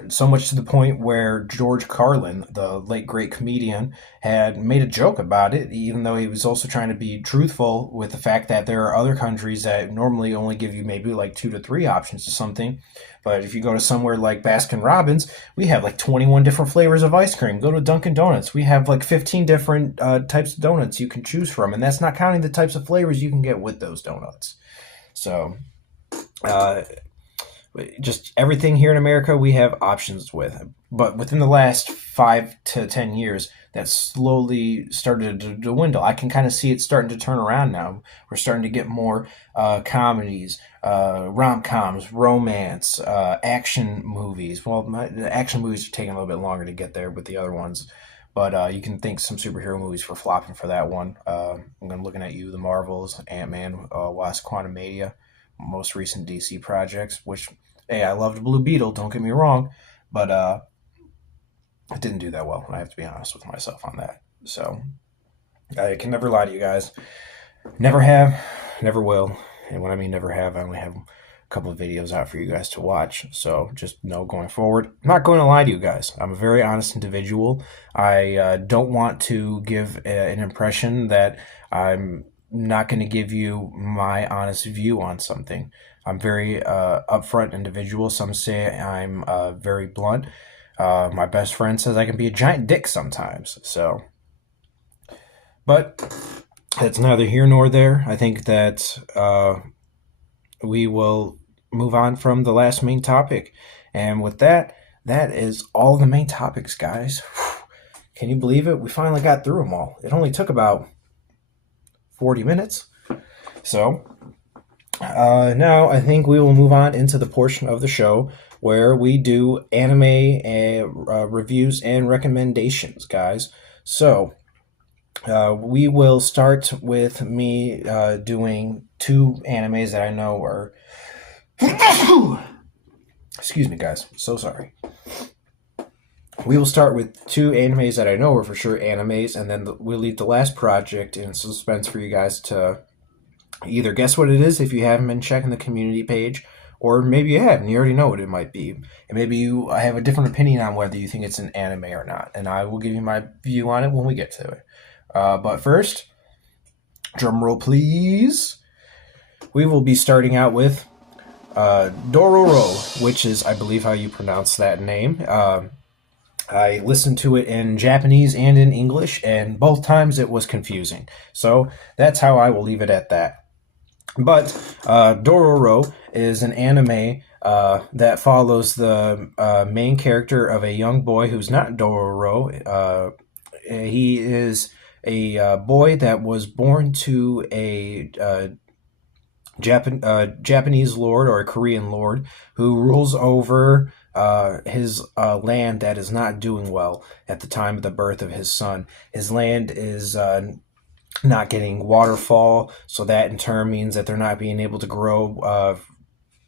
so much to the point where George Carlin, the late great comedian, had made a joke about it, even though he was also trying to be truthful with the fact that there are other countries that normally only give you maybe like 2 to 3 options to something. But if you go to somewhere like Baskin Robbins, we have like 21 different flavors of ice cream. Go to Dunkin' Donuts, we have like 15 different types of donuts you can choose from, and that's not counting the types of flavors you can get with those donuts. So, uh, just everything here in America we have options with. But within the last 5 to 10 years, that slowly started to dwindle. I can kind of see it starting to turn around now. We're starting to get more comedies, rom-coms, romance, action movies. Well, the action movies are taking a little bit longer to get there with the other ones. But you can thank some superhero movies for flopping for that one. I'm looking at you, the Marvels, Ant-Man, Wasp, Quantumania, most recent DC projects, which, hey, I loved Blue Beetle, don't get me wrong, but it didn't do that well. I have to be honest with myself on that. So I can never lie to you guys. Never have, never will. And when I mean never have, I only have a couple of videos out for you guys to watch. So just know going forward, I'm not going to lie to you guys. I'm a very honest individual. I don't want to give an impression that I'm not going to give you my honest view on something. I'm very upfront individual. Some say I'm very blunt. My best friend says I can be a giant dick sometimes. But it's neither here nor there. I think that we will move on from the last main topic. And with that, that is all the main topics, guys. Can you believe it? We finally got through them all. It only took about 40 minutes. So now I think we will move on into the portion of the show where we do anime reviews and recommendations, guys. So we will start with me doing 2 animes that I know are. Excuse me, guys. So sorry. We will start with 2 animes that I know are for sure animes, and then we'll leave the last project in suspense for you guys to either guess what it is if you haven't been checking the community page, or maybe you have and you already know what it might be. And maybe you have a different opinion on whether you think it's an anime or not, and I will give you my view on it when we get to it. But first, drum roll please. We will be starting out with Dororo, which is, I believe, how you pronounce that name. I listened to it in Japanese and in English, and both times it was confusing. So that's how I will leave it at that. But Dororo is an anime that follows the main character of a young boy who's not Dororo. He is a boy that was born to a Japanese lord or a Korean lord who rules over his land that is not doing well at the time of the birth of his son. His land is not getting waterfall, so that in turn means that they're not being able to grow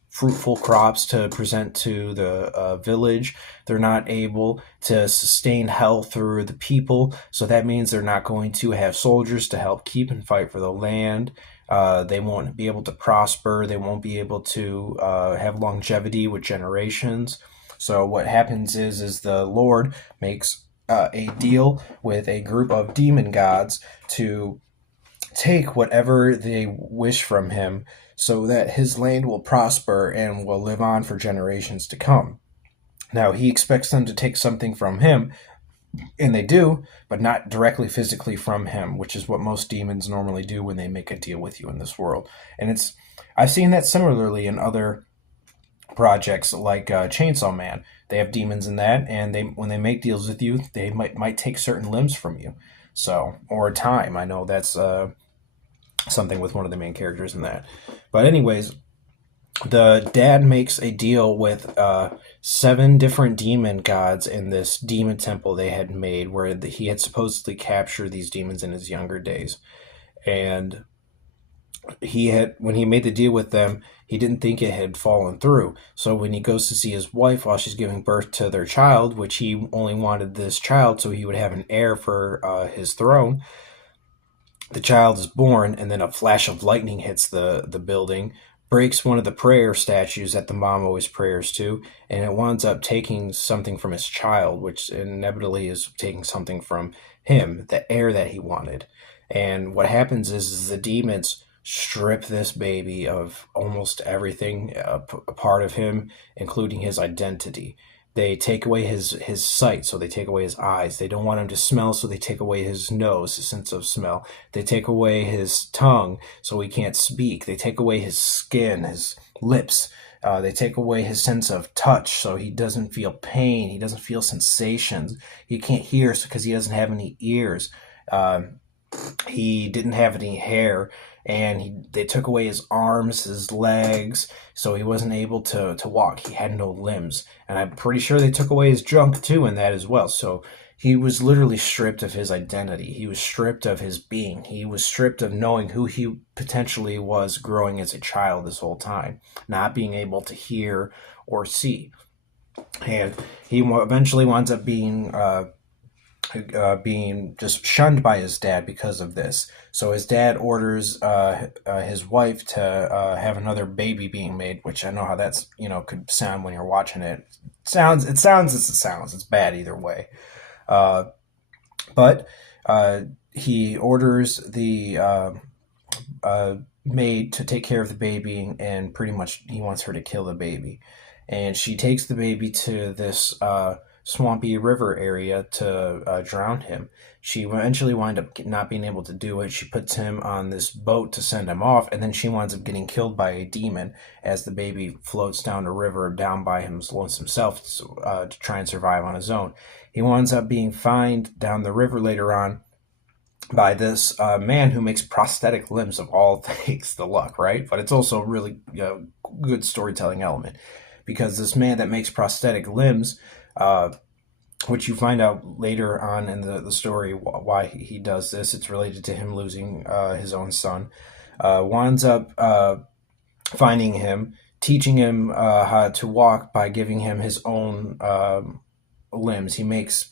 fruitful crops to present to the village. They're not able to sustain health through the people, so that means they're not going to have soldiers to help keep and fight for the land. They won't be able to prosper. They won't be able to have longevity with generations. So what happens is the Lord makes a deal with a group of demon gods to take whatever they wish from him so that his land will prosper and will live on for generations to come. Now, he expects them to take something from him, and they do, but not directly physically from him, which is what most demons normally do when they make a deal with you in this world. And I've seen that similarly in other projects like Chainsaw Man. They have demons in that, and when they make deals with you, they might take certain limbs from you. So, or time. I know that's something with one of the main characters in that. But anyways, the dad makes a deal with 7 different demon gods in this demon temple they had made, where he had supposedly captured these demons in his younger days. And when he made the deal with them, he didn't think it had fallen through. So when he goes to see his wife while she's giving birth to their child, which he only wanted this child so he would have an heir for his throne, the child is born, and then a flash of lightning hits the building, breaks one of the prayer statues that the mom always prayers to, and it winds up taking something from his child, which inevitably is taking something from him, the heir that he wanted. And what happens is the demons strip this baby of almost everything, a part of him, including his identity. They take away his sight, so they take away his eyes. They don't want him to smell, so they take away his nose, his sense of smell. They take away his tongue, so he can't speak. They take away his skin, his lips. They take away his sense of touch, so he doesn't feel pain. He doesn't feel sensations. He can't hear because he doesn't have any ears. He didn't have any hair, and they took away his arms, his legs, so he wasn't able to walk. He had no limbs, and I'm pretty sure they took away his junk too in that as well. So he was literally stripped of his identity. He was stripped of his being. He was stripped of knowing who he potentially was growing as a child this whole time, not being able to hear or see. And he eventually winds up being just shunned by his dad because of this. So his dad orders his wife to have another baby being made, which I know how that's could sound when you're watching it. It sounds as it sounds. It's bad either way. But he orders the maid to take care of the baby, and pretty much he wants her to kill the baby. And she takes the baby to this swampy river area to drown him. She eventually winds up not being able to do it. She puts him on this boat to send him off, and then she winds up getting killed by a demon as the baby floats down the river down by himself to try and survive on his own. He winds up being found down the river later on by this man who makes prosthetic limbs of all things. The luck, right? But it's also a really good storytelling element, because this man that makes prosthetic limbs, which you find out later on in the story why he does this. It's related to him losing his own son. Winds up finding him, teaching him how to walk by giving him his own limbs. He makes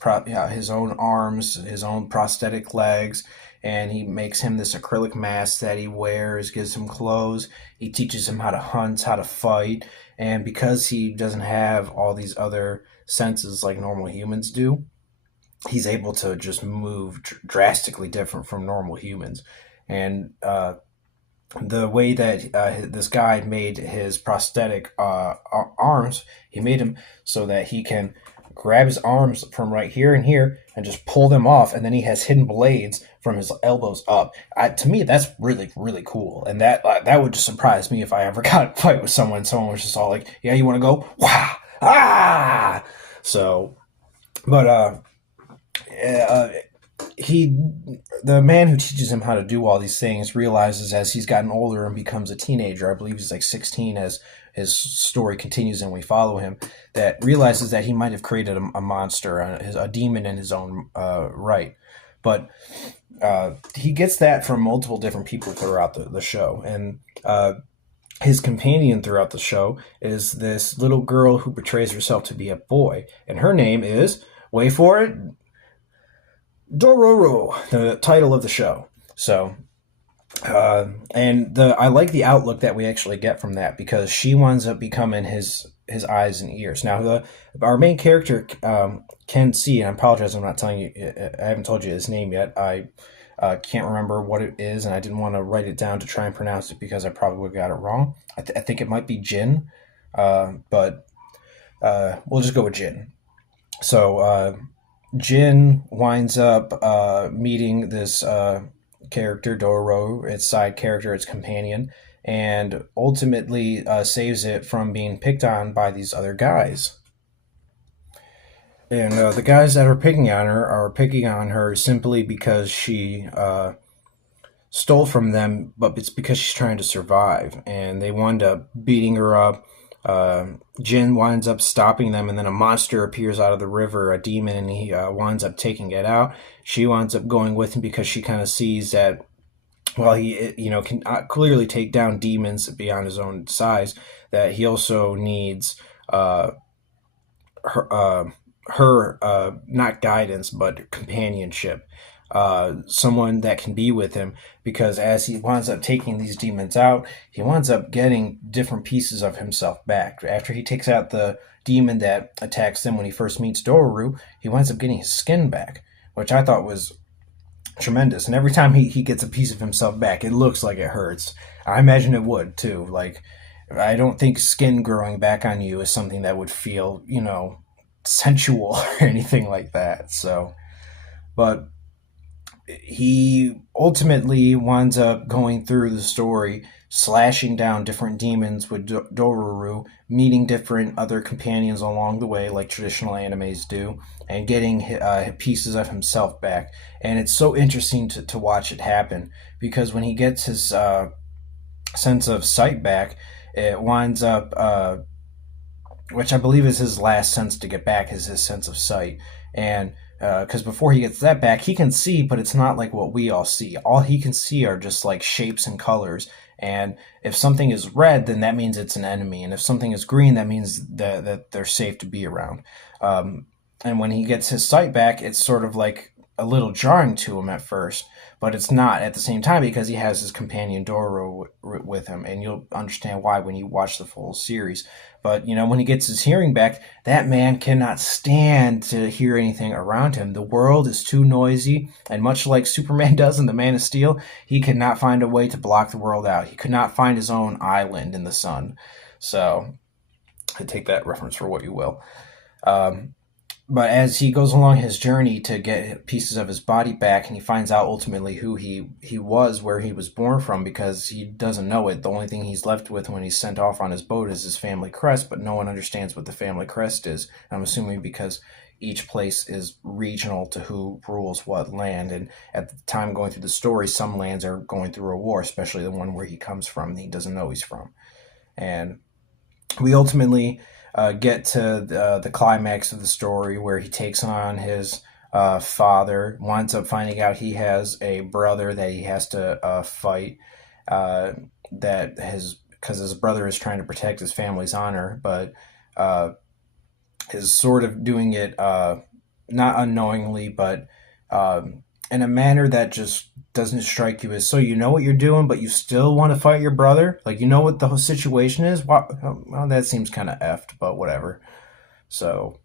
his own arms, his own prosthetic legs, and he makes him this acrylic mask that he wears, gives him clothes. He teaches him how to hunt, how to fight, and because he doesn't have all these other senses like normal humans do, he's able to just move drastically different from normal humans. And the way that this guy made his prosthetic arms, he made him so that he can grab his arms from right here and here and just pull them off, and then he has hidden blades from his elbows up. To me, that's really, really cool, and that would just surprise me if I ever got in a fight with someone. Someone was just all like, "Yeah, you want to go? Wow, ah!" So, but the man who teaches him how to do all these things realizes as he's gotten older and becomes a teenager, I believe he's like 16 as his story continues and we follow him, that realizes that he might have created a monster, a demon in his own right. But he gets that from multiple different people throughout the show. And his companion throughout the show is this little girl who portrays herself to be a boy. And her name is, wait for it, Dororo, the title of the show. So, and I like the outlook that we actually get from that, because she winds up becoming his eyes and ears. Now, our main character can see, and I apologize, I'm not telling you, I haven't told you his name yet. I can't remember what it is, and I didn't want to write it down to try and pronounce it because I probably would have got it wrong. I think it might be Jin, but we'll just go with Jin. So, Jin winds up meeting this character, Dororo, its side character, its companion, and ultimately saves it from being picked on by these other guys. And the guys that are picking on her simply because she stole from them, but it's because she's trying to survive. And they wind up beating her up. Jin winds up stopping them, and then a monster appears out of the river, a demon, and he winds up taking it out. She winds up going with him because she kind of sees that while he can clearly take down demons beyond his own size, that he also needs uh, her not guidance but companionship, someone that can be with him, because as he winds up taking these demons out, he winds up getting different pieces of himself back. After he takes out the demon that attacks him when he first meets Dororo, he winds up getting his skin back, which I thought was tremendous. And every time he gets a piece of himself back, it looks like it hurts. I imagine it would too. Like, I don't think skin growing back on you is something that would feel, sensual or anything like that. So, but he ultimately winds up going through the story, slashing down different demons with Dororo, meeting different other companions along the way, like traditional animes do, and getting pieces of himself back. And it's so interesting to watch it happen, because when he gets his sense of sight back, it winds up, which I believe is his last sense to get back, is his sense of sight. And because before he gets that back, he can see, but it's not like what we all see. All he can see are just like shapes and colors. And if something is red, then that means it's an enemy. And if something is green, that means that they're safe to be around. And when he gets his sight back, it's sort of like a little jarring to him at first, but it's not at the same time, because he has his companion Doro with him, and you'll understand why when you watch the full series. But when he gets his hearing back, that man cannot stand to hear anything around him. The world is too noisy, and much like Superman does in The Man of Steel, he could not find a way to block the world out. He could not find his own island in the sun. So, I take that reference for what you will. But as he goes along his journey to get pieces of his body back, and he finds out ultimately who he was, where he was born from, because he doesn't know it. The only thing he's left with when he's sent off on his boat is his family crest, but no one understands what the family crest is. I'm assuming because each place is regional to who rules what land. And at the time going through the story, some lands are going through a war, especially the one where he comes from, and he doesn't know he's from. And we ultimately get to the climax of the story, where he takes on his father, winds up finding out he has a brother that he has to fight, that because his brother is trying to protect his family's honor, but is sort of doing it not unknowingly, but in a manner that just doesn't strike you as, so you know what you're doing, but you still want to fight your brother? Like, you know what the whole situation is? Well, that seems kind of effed, but whatever. So,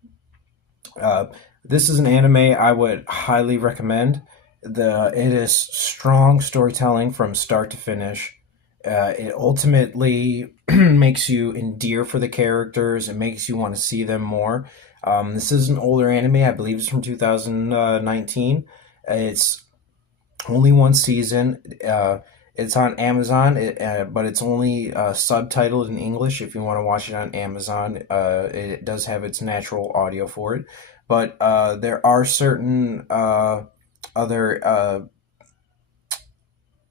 this is an anime I would highly recommend. It is strong storytelling from start to finish. It ultimately makes you endear for the characters. It makes you want to see them more. This is an older anime. I believe it's from 2019. It's only one season. It's on Amazon, but it's only subtitled in English if you want to watch it on Amazon. It does have its natural audio for it. But there are certain other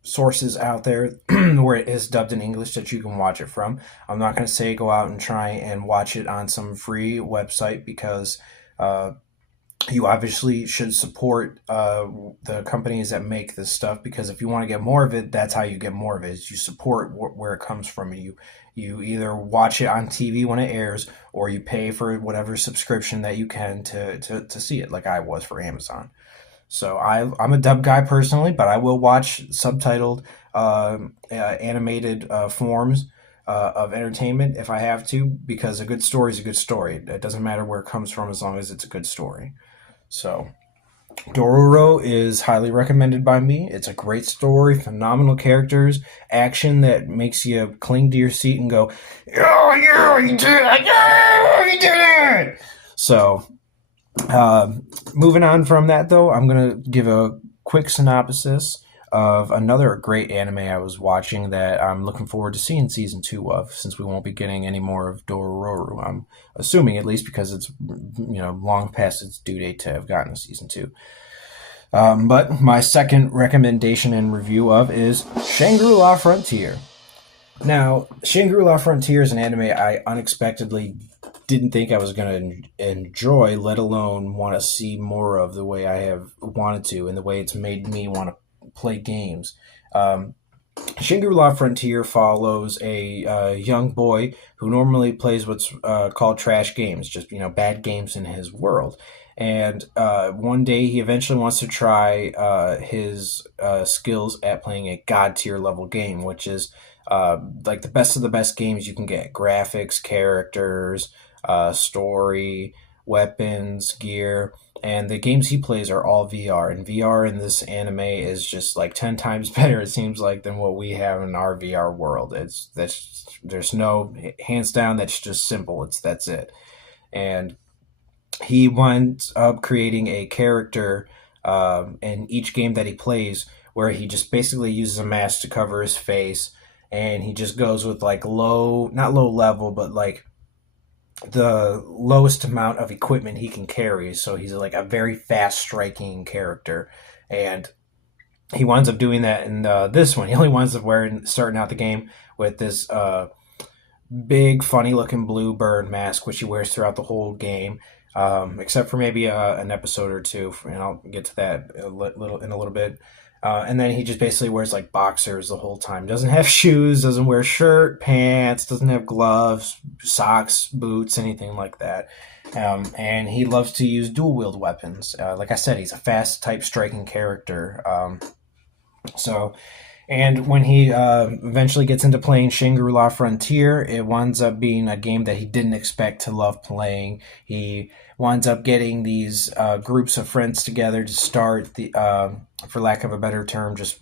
sources out there where it is dubbed in English that you can watch it from. I'm not going to say go out and try and watch it on some free website, because you obviously should support the companies that make this stuff, because if you want to get more of it, that's how you get more of it, is you support where it comes from. You either watch it on TV when it airs, or you pay for whatever subscription that you can to see it, like I was for Amazon. So I'm a dub guy personally, but I will watch subtitled animated forms of entertainment if I have to, because a good story is a good story. It doesn't matter where it comes from as long as it's a good story. So, Dororo is highly recommended by me. It's a great story, phenomenal characters, action that makes you cling to your seat and go, "Oh yeah, you did it! Yeah, you did it!" So, moving on from that, though, I'm gonna give a quick synopsis of another great anime I was watching that I'm looking forward to seeing season 2 of, since we won't be getting any more of Dororo. I'm assuming, at least, because it's long past its due date to have gotten a season 2. But my second recommendation and review of is Shangri-La Frontier. Now, Shangri-La Frontier is an anime I unexpectedly didn't think I was going to enjoy, let alone want to see more of, the way I have wanted to, and the way it's made me want to play games. Shangri-La Frontier follows a young boy who normally plays what's called trash games, just bad games in his world. And one day he eventually wants to try his skills at playing a god tier level game, which is like the best of the best games you can get: graphics, characters, story, weapons, gear. And the games he plays are all VR, and VR in this anime is just like 10 times better, it seems like, than what we have in our VR world. There's no, hands down, that's just simple. That's it. And he winds up creating a character in each game that he plays, where he just basically uses a mask to cover his face, and he just goes with like low, not low level, but like the lowest amount of equipment he can carry. So he's like a very fast striking character, and he winds up doing that in this one. He only winds up starting out the game with this big, funny looking blue bird mask, which he wears throughout the whole game, except for maybe an episode or two, and I'll get to that in a little bit. And then he just basically wears like boxers the whole time. Doesn't have shoes, doesn't wear shirt, pants, doesn't have gloves, socks, boots, anything like that. And he loves to use dual wield weapons. Like I said, he's a fast type striking character. So, and when he eventually gets into playing Shangri-La Frontier, it winds up being a game that he didn't expect to love playing. He winds up getting these groups of friends together to start the, for lack of a better term, just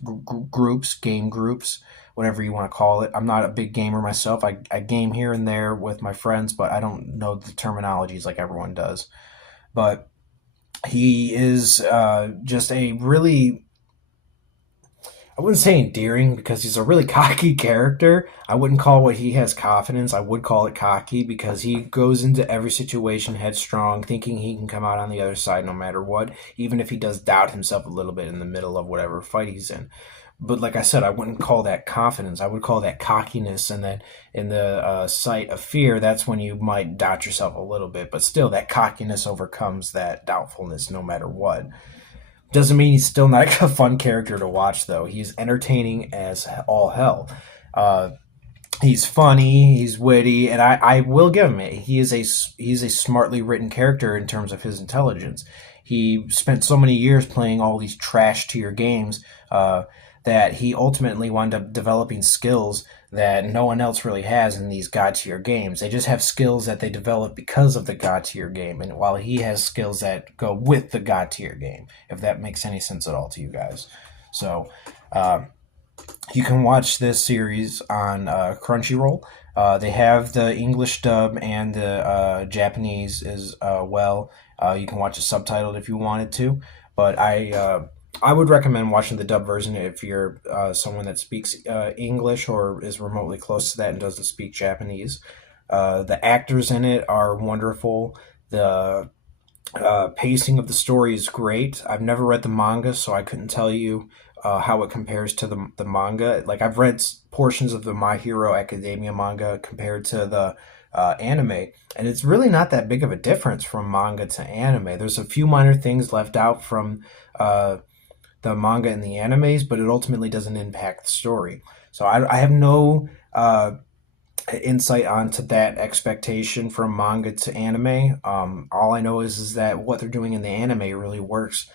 game groups, whatever you want to call it. I'm not a big gamer myself. I game here and there with my friends, but I don't know the terminologies like everyone does. But he is just a really, I wouldn't say endearing, because he's a really cocky character. I wouldn't call what he has confidence. I would call it cocky, because he goes into every situation headstrong, thinking he can come out on the other side no matter what, even if he does doubt himself a little bit in the middle of whatever fight he's in. But like I said, I wouldn't call that confidence. I would call that cockiness, and then in the sight of fear, that's when you might doubt yourself a little bit. But still, that cockiness overcomes that doubtfulness no matter what. Doesn't mean he's still not a fun character to watch, though. He's entertaining as all hell. He's funny, he's witty, and I will give him it. He's a smartly written character in terms of his intelligence. He spent so many years playing all these trash tier games that he ultimately wound up developing skills that no one else really has in these god tier games. They just have skills that they develop because of the god tier game, and while he has skills that go with the god tier game, if that makes any sense at all to you guys. So you can watch this series on Crunchyroll. They have the English dub and the Japanese as well. You can watch it subtitled if you wanted to, but I would recommend watching the dub version if you're someone that speaks English or is remotely close to that and doesn't speak Japanese. The actors in it are wonderful. The pacing of the story is great. I've never read the manga, so I couldn't tell you how it compares to the manga. Like, I've read portions of the My Hero Academia manga compared to the anime, and it's really not that big of a difference from manga to anime. There's a few minor things left out from the manga and the animes, but it ultimately doesn't impact the story. So I have no insight onto that expectation from manga to anime. All I know is that what they're doing in the anime really works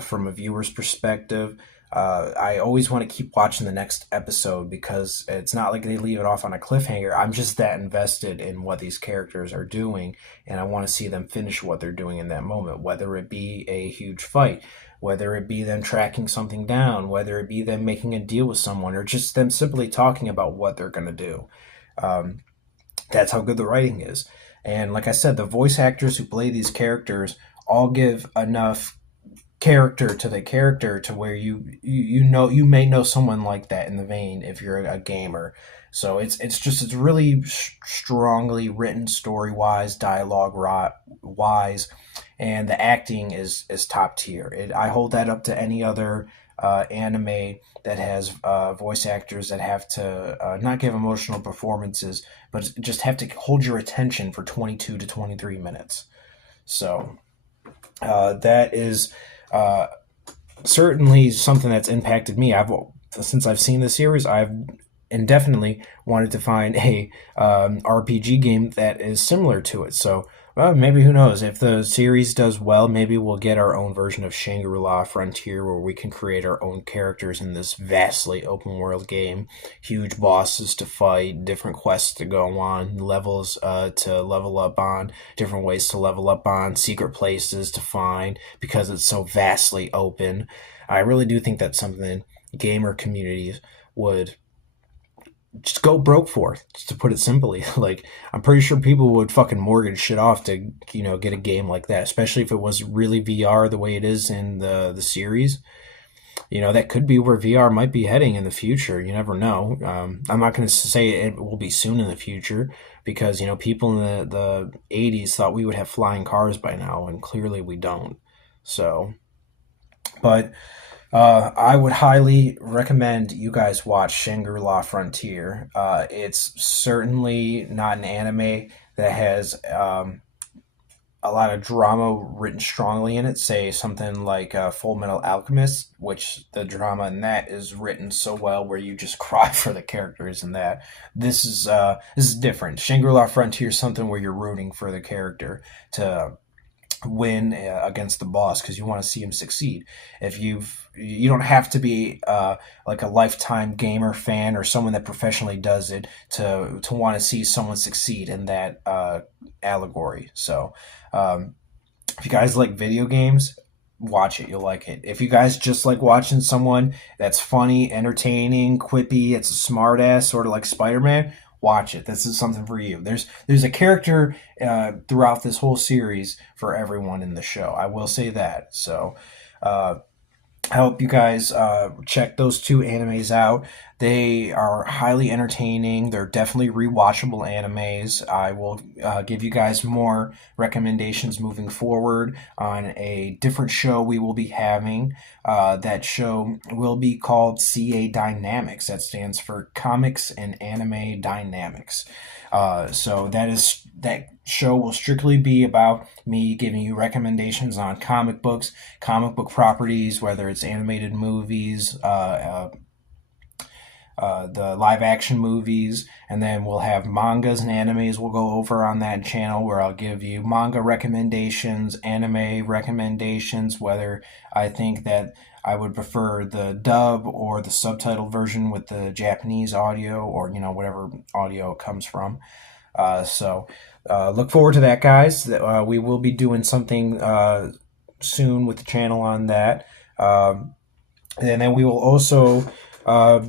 from a viewer's perspective. I always want to keep watching the next episode, because it's not like they leave it off on a cliffhanger. I'm just that invested in what these characters are doing, and I want to see them finish what they're doing in that moment, whether it be a huge fight, whether it be them tracking something down, whether it be them making a deal with someone, or just them simply talking about what they're going to do. That's how good the writing is. And like I said, the voice actors who play these characters all give enough character to the character to where you may know someone like that in the vein if you're a gamer. So it's really strongly written, story wise, dialogue wise, and the acting is top tier. I hold that up to any other anime that has voice actors that have to not give emotional performances, but just have to hold your attention for 22 to 23 minutes. So that is certainly something that's impacted me. I've since I've seen the series, I've indefinitely wanted to find a RPG game that is similar to it. So, well, maybe who knows? If the series does well, maybe we'll get our own version of Shangri-La Frontier where we can create our own characters in this vastly open world game. Huge bosses to fight, different quests to go on, levels to level up on, different ways to level up on, secret places to find because it's so vastly open. I really do think that's something gamer communities would just go broke for, just to put it simply. Like, I'm pretty sure people would fucking mortgage shit off to, get a game like that, especially if it was really VR the way it is in the series. That could be where VR might be heading in the future. You never know. I'm not going to say it will be soon in the future because, people in the 80s thought we would have flying cars by now, and clearly we don't. So, but I would highly recommend you guys watch Shangri-La Frontier. It's certainly not an anime that has a lot of drama written strongly in it. Say something like Full Metal Alchemist, which the drama in that is written so well, where you just cry for the characters. And that this is different. Shangri-La Frontier is something where you're rooting for the character to win against the boss because you want to see him succeed. If you don't have to be like a lifetime gamer fan or someone that professionally does it to want to see someone succeed in that allegory. So if you guys like video games, watch it. You'll like it. If you guys just like watching someone that's funny, entertaining, quippy, it's a smart ass, sort of like Spider-Man, watch it. This is something for you. There's a character throughout this whole series for everyone in the show. I will say that. So I hope you guys check those two animes out. They are highly entertaining. They're definitely rewatchable animes. I will give you guys more recommendations moving forward on a different show we will be having. That show will be called CA Dynamics. That stands for Comics and Anime Dynamics. So that show will strictly be about me giving you recommendations on comic books, comic book properties, whether it's animated movies, the live action movies, and then we'll have mangas and animes we'll go over on that channel where I'll give you manga recommendations, anime recommendations, whether I think that I would prefer the dub or the subtitle version with the Japanese audio or, whatever audio it comes from. So look forward to that, guys. We will be doing something soon with the channel on that. And then we will also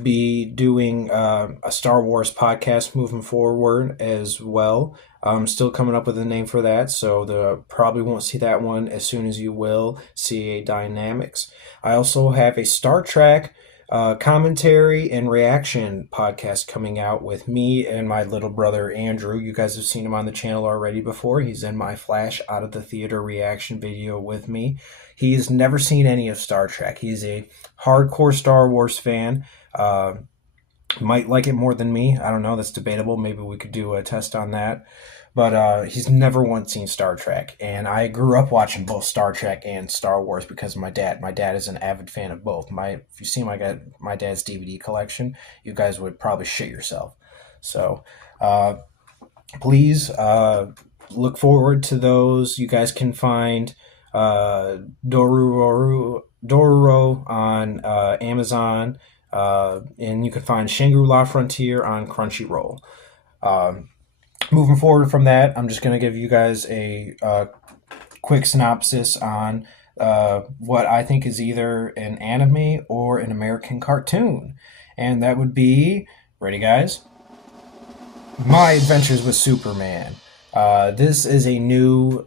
be doing a Star Wars podcast moving forward as well. I'm still coming up with a name for that, so probably won't see that one as soon as you will CA Dynamics. I also have a Star Trek commentary and reaction podcast coming out with me and my little brother Andrew. You guys have seen him on the channel already before. He's in my Flash Out of the Theater reaction video with me. He's never seen any of Star Trek. He's a hardcore Star Wars fan. Might like it more than me. I don't know. That's debatable. Maybe we could do a test on that. But he's never once seen Star Trek. And I grew up watching both Star Trek and Star Wars because of my dad. My dad is an avid fan of both. If you see my dad's DVD collection, you guys would probably shit yourself. So please look forward to those. You guys can find Dororo on Amazon. And you can find Shangri-La Frontier on Crunchyroll. Moving forward from that, I'm just going to give you guys a quick synopsis on what I think is either an anime or an American cartoon. And that would be, ready guys? My Adventures with Superman. This is a new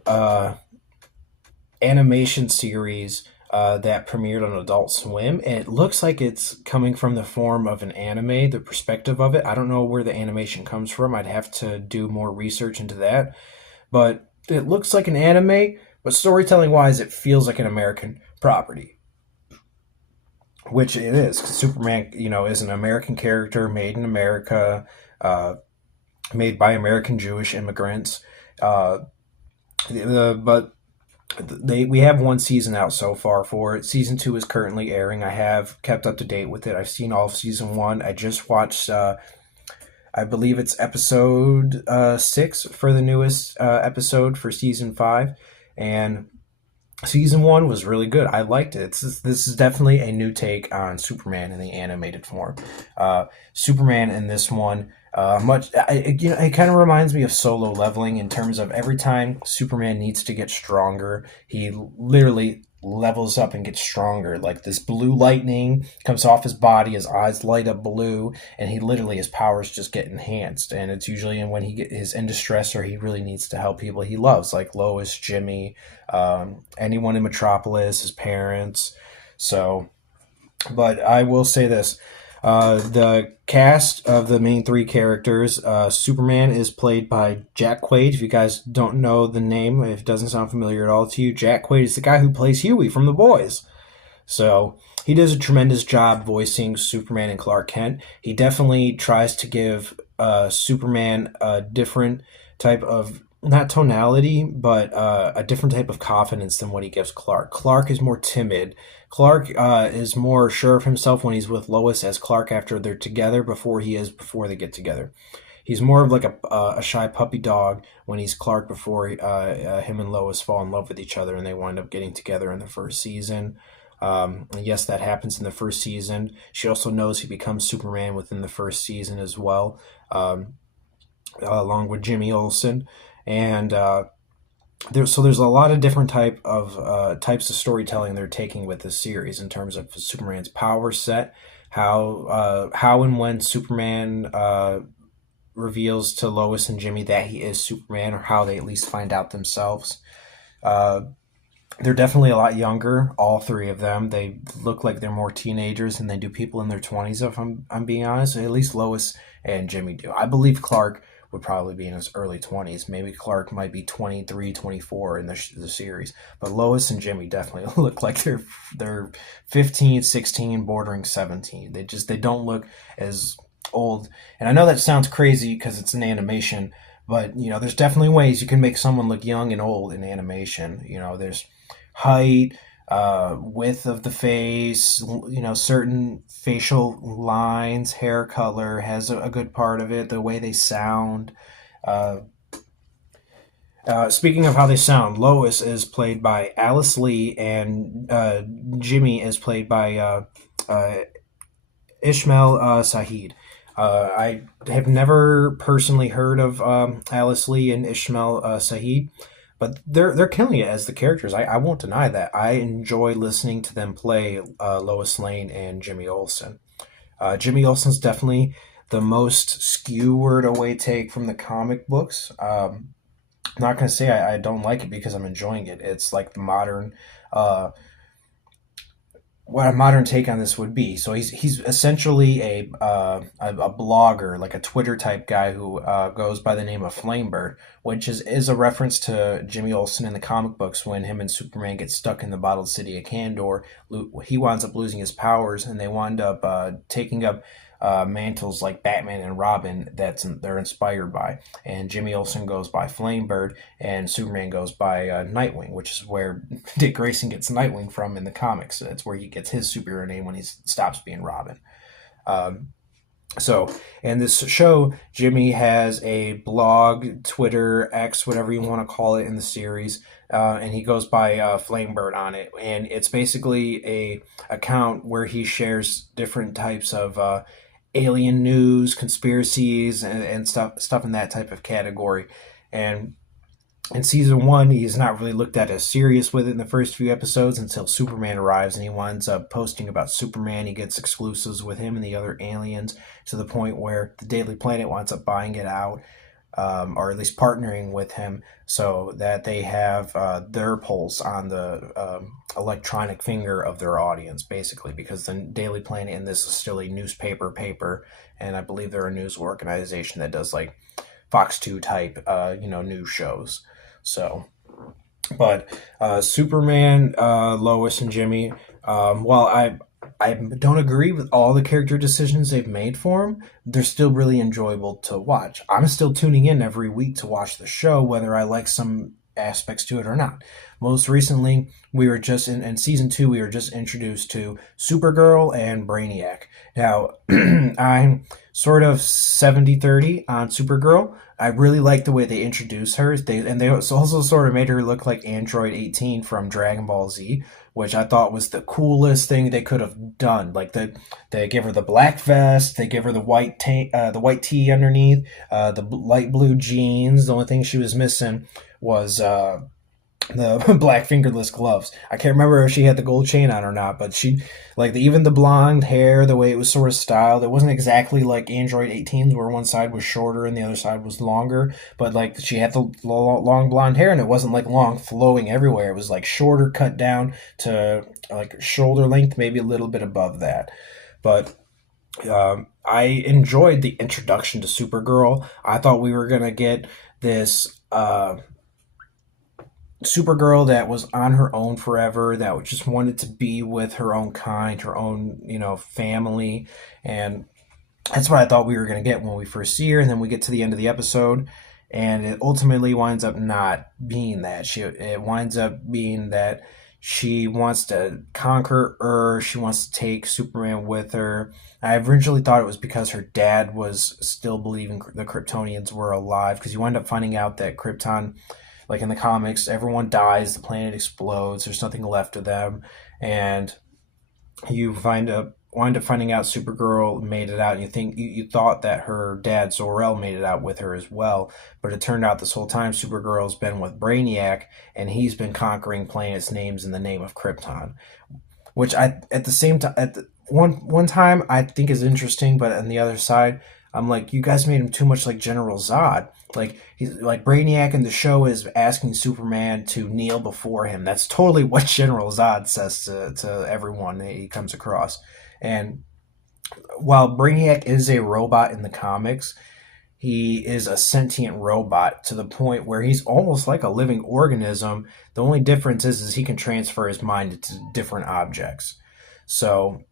animation series that premiered on Adult Swim. And it looks like it's coming from the form of an anime, the perspective of it. I don't know where the animation comes from. I'd have to do more research into that. But it looks like an anime, but storytelling-wise, it feels like an American property. Which it is, because Superman, is an American character made in America, made by American Jewish immigrants. But we have one season out so far for it. Season 2 is currently airing. I have kept up to date with it. I've seen all of season 1. I just watched I believe it's episode 6 for the newest episode for season 5, and season 1 was really good. I liked it. This is definitely a new take on Superman in the animated form. Superman in this one, it kind of reminds me of Solo Leveling in terms of every time Superman needs to get stronger, he literally levels up and gets stronger. Like this blue lightning comes off his body, his eyes light up blue, and he literally his powers just get enhanced. And it's usually when he's in distress or he really needs to help people he loves, like Lois, Jimmy, anyone in Metropolis, his parents. So, but I will say this. The cast of the main three characters, Superman is played by Jack Quaid. If you guys don't know the name, if it doesn't sound familiar at all to you, Jack Quaid is the guy who plays Huey from The Boys. So he does a tremendous job voicing Superman and Clark Kent. He definitely tries to give Superman a different type of, not tonality, but a different type of confidence than what he gives Clark. Clark is more timid. Clark is more sure of himself when he's with Lois as Clark after they're together before they get together. He's more of like a shy puppy dog when he's Clark before him and Lois fall in love with each other and they wind up getting together in the first season. And yes, that happens in the first season. She also knows he becomes Superman within the first season as well, along with Jimmy Olsen. And there's a lot of different types of storytelling they're taking with this series in terms of Superman's power set, how and when Superman reveals to Lois and Jimmy that he is Superman, or how they at least find out themselves. They're definitely a lot younger, all three of them. They look like they're more teenagers than they do people in their 20s, if I'm being honest. At least Lois and Jimmy do. I believe Clark would probably be in his early 20s. Maybe Clark might be 23, 24 in the series. But Lois and Jimmy definitely look like they're 15, 16, bordering 17. They don't look as old. And I know that sounds crazy because it's an animation, but there's definitely ways you can make someone look young and old in animation. There's height, width of the face, certain facial lines, hair color has a good part of it, the way they sound. Speaking of how they sound, Lois is played by Alice Lee, and Jimmy is played by Ishmael Saeed. I have never personally heard of Alice Lee and Ishmael Saeed, but they're killing it as the characters. I won't deny that. I enjoy listening to them play Lois Lane and Jimmy Olsen. Jimmy Olsen's definitely the most skewered away take from the comic books. I'm not going to say I don't like it because I'm enjoying it. It's like the modern what a modern take on this would be. So he's essentially a blogger, like a Twitter type guy who goes by the name of Flamebird, which is a reference to Jimmy Olsen in the comic books when him and Superman get stuck in the bottled city of Kandor. He winds up losing his powers, and they wind up taking up mantles like Batman and Robin they're inspired by. And Jimmy Olsen goes by Flamebird, and Superman goes by Nightwing, which is where Dick Grayson gets Nightwing from in the comics. That's where he gets his superhero name when he stops being Robin. So, in this show, Jimmy has a blog, Twitter, X, whatever you want to call it in the series, and he goes by Flamebird on it. And it's basically a account where he shares different types of alien news, conspiracies, and stuff in that type of category. And in season 1, he's not really looked at as serious with it in the first few episodes until Superman arrives, and he winds up posting about Superman. He gets exclusives with him and the other aliens to the point where the Daily Planet winds up buying it out, or at least partnering with him so that they have their pulse on the electronic finger of their audience, basically, because the Daily Planet in this is still a newspaper paper, and I believe they're a news organization that does like Fox 2 type, news shows. So, but Superman, Lois, and Jimmy, while I don't agree with all the character decisions they've made for them, they're still really enjoyable to watch. I'm still tuning in every week to watch the show, whether I like some aspects to it or not. Most recently, we were just in season 2, we were just introduced to Supergirl and Brainiac. Now, I'm sort of 70-30 on Supergirl. I really like the way they introduce her. They also sort of made her look like Android 18 from Dragon Ball Z, which I thought was the coolest thing they could have done. Like they give her the black vest, they give her the white tee underneath, the light blue jeans. The only thing she was missing was the black fingerless gloves. I can't remember if she had the gold chain on or not, but she, like, even the blonde hair, the way it was sort of styled, it wasn't exactly like Android 18s where one side was shorter and the other side was longer, but like she had the long blonde hair and it wasn't like long flowing everywhere. It was like shorter, cut down to like shoulder length, maybe a little bit above that. But I enjoyed the introduction to Supergirl. I thought we were gonna get this Supergirl that was on her own forever, that just wanted to be with her own kind, her own, family. And that's what I thought we were going to get when we first see her. And then we get to the end of the episode, and it ultimately winds up not being that. It winds up being that she wants to conquer Earth. She wants to take Superman with her. I originally thought it was because her dad was still believing the Kryptonians were alive, because you wind up finding out that Krypton, like in the comics, everyone dies, the planet explodes, there's nothing left of them, and you wind up finding out Supergirl made it out, and you thought that her dad Zor-El made it out with her as well, but it turned out this whole time Supergirl's been with Brainiac, and he's been conquering planets' names in the name of Krypton, which I at the same time at the one time I think is interesting, but on the other side, I'm like, you guys made him too much like General Zod. Like he's like Brainiac in the show is asking Superman to kneel before him. That's totally what General Zod says to everyone that he comes across. And while Brainiac is a robot in the comics, he is a sentient robot to the point where he's almost like a living organism. The only difference is he can transfer his mind to different objects. So,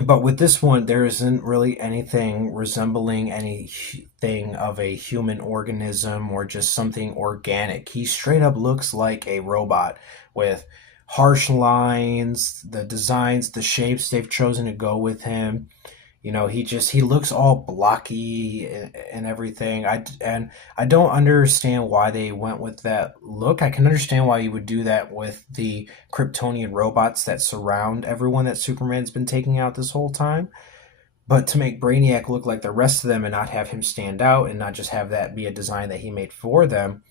but with this one, there isn't really anything resembling anything of a human organism or just something organic. He straight up looks like a robot with harsh lines, the designs, the shapes they've chosen to go with him. He looks all blocky and everything. I don't understand why they went with that look. I can understand why you would do that with the Kryptonian robots that surround everyone that Superman's been taking out this whole time. But to make Brainiac look like the rest of them and not have him stand out and not just have that be a design that he made for them,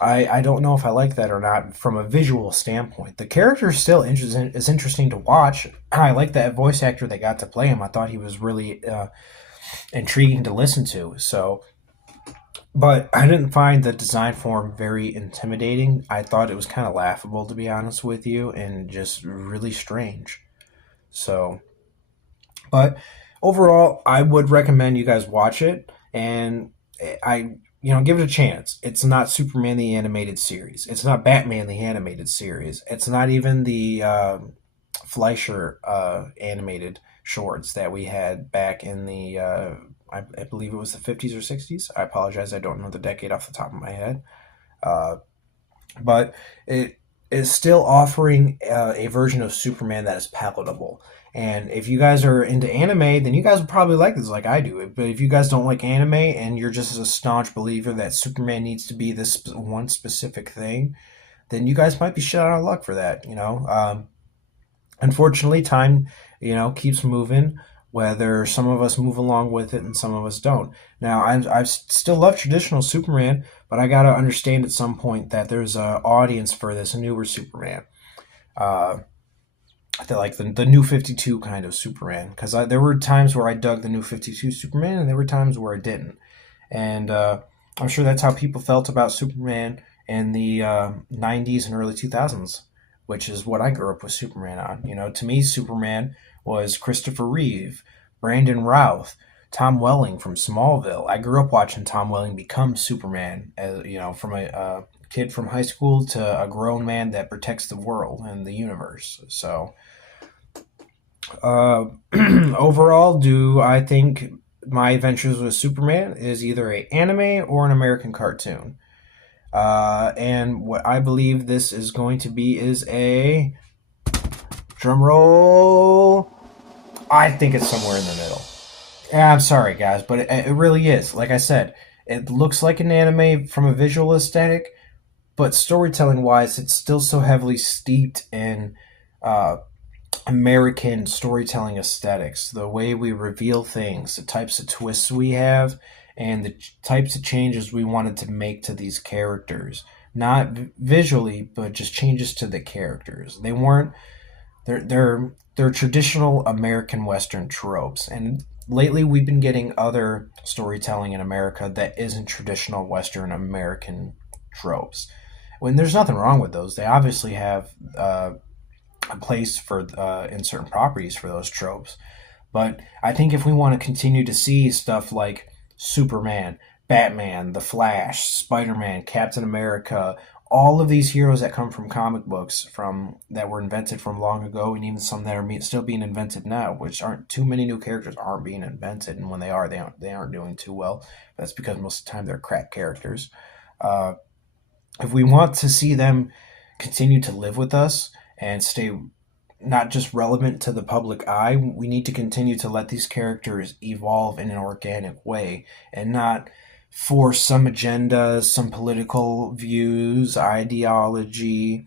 I don't know if I like that or not from a visual standpoint. The character is still interesting to watch. I like that voice actor that got to play him. I thought he was really intriguing to listen to. So, but I didn't find the design form very intimidating. I thought it was kind of laughable, to be honest with you, and just really strange. So, but overall, I would recommend you guys watch it, and give it a chance. It's not Superman the animated series. It's not Batman the animated series. It's not even the Fleischer animated shorts that we had back in the I believe it was the 50s or 60s. I apologize, I don't know the decade off the top of my head. Uh, but it is still offering a version of Superman that is palatable. And if you guys are into anime, then you guys will probably like this like I do. But if you guys don't like anime and you're just a staunch believer that Superman needs to be this one specific thing, then you guys might be shit out of luck for that. Unfortunately, time, keeps moving, whether some of us move along with it and some of us don't. Now, I still love traditional Superman, but I got to understand at some point that there's an audience for this newer Superman. I feel like the new 52 kind of Superman, because there were times where I dug the new 52 Superman, and there were times where I didn't. And I'm sure that's how people felt about Superman in the 90s and early 2000s, which is what I grew up with Superman on. To me, Superman was Christopher Reeve, Brandon Routh, Tom Welling from Smallville. I grew up watching Tom Welling become Superman, from a kid from high school to a grown man that protects the world and the universe. So, overall, do I think My Adventures with Superman is either an anime or an American cartoon? And what I believe this is going to be is a drum roll. I think it's somewhere in the middle. Yeah, I'm sorry, guys, but it really is. Like I said, it looks like an anime from a visual aesthetic, but storytelling wise, it's still so heavily steeped in uh, American storytelling aesthetics. The way we reveal things, the types of twists we have, and the types of changes we wanted to make to these characters. Not visually, but just changes to the characters. They weren't. They're traditional American Western tropes, and lately we've been getting other storytelling in America that isn't traditional Western American tropes. When there's nothing wrong with those, they obviously have a place for in certain properties for those tropes. But I think if we want to continue to see stuff like Superman, Batman, The Flash, Spider Man, Captain America, all of these heroes that come from comic books from that were invented from long ago, and even some that are still being invented now, which aren't too many new characters aren't being invented, and when they are, they aren't doing too well. That's because most of the time they're crap characters. Uh, if we want to see them continue to live with us and stay not just relevant to the public eye, we need to continue to let these characters evolve in an organic way and not force some agenda, some political views, ideology,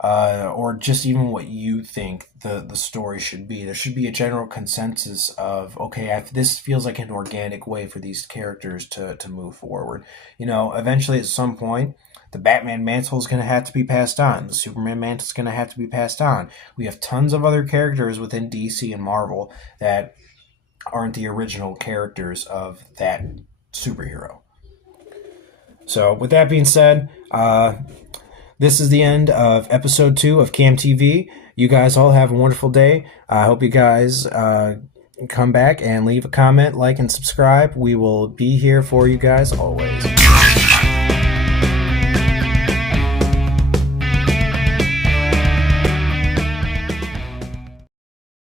or just even what you think the story should be. There should be a general consensus of, okay, this feels like an organic way for these characters to move forward. Eventually at some point, the Batman mantle is going to have to be passed on. The Superman mantle is going to have to be passed on. We have tons of other characters within DC and Marvel that aren't the original characters of that superhero. So, with that being said, this is the end of episode 2 of Camm TV. You guys all have a wonderful day. I hope you guys come back and leave a comment, like, and subscribe. We will be here for you guys always.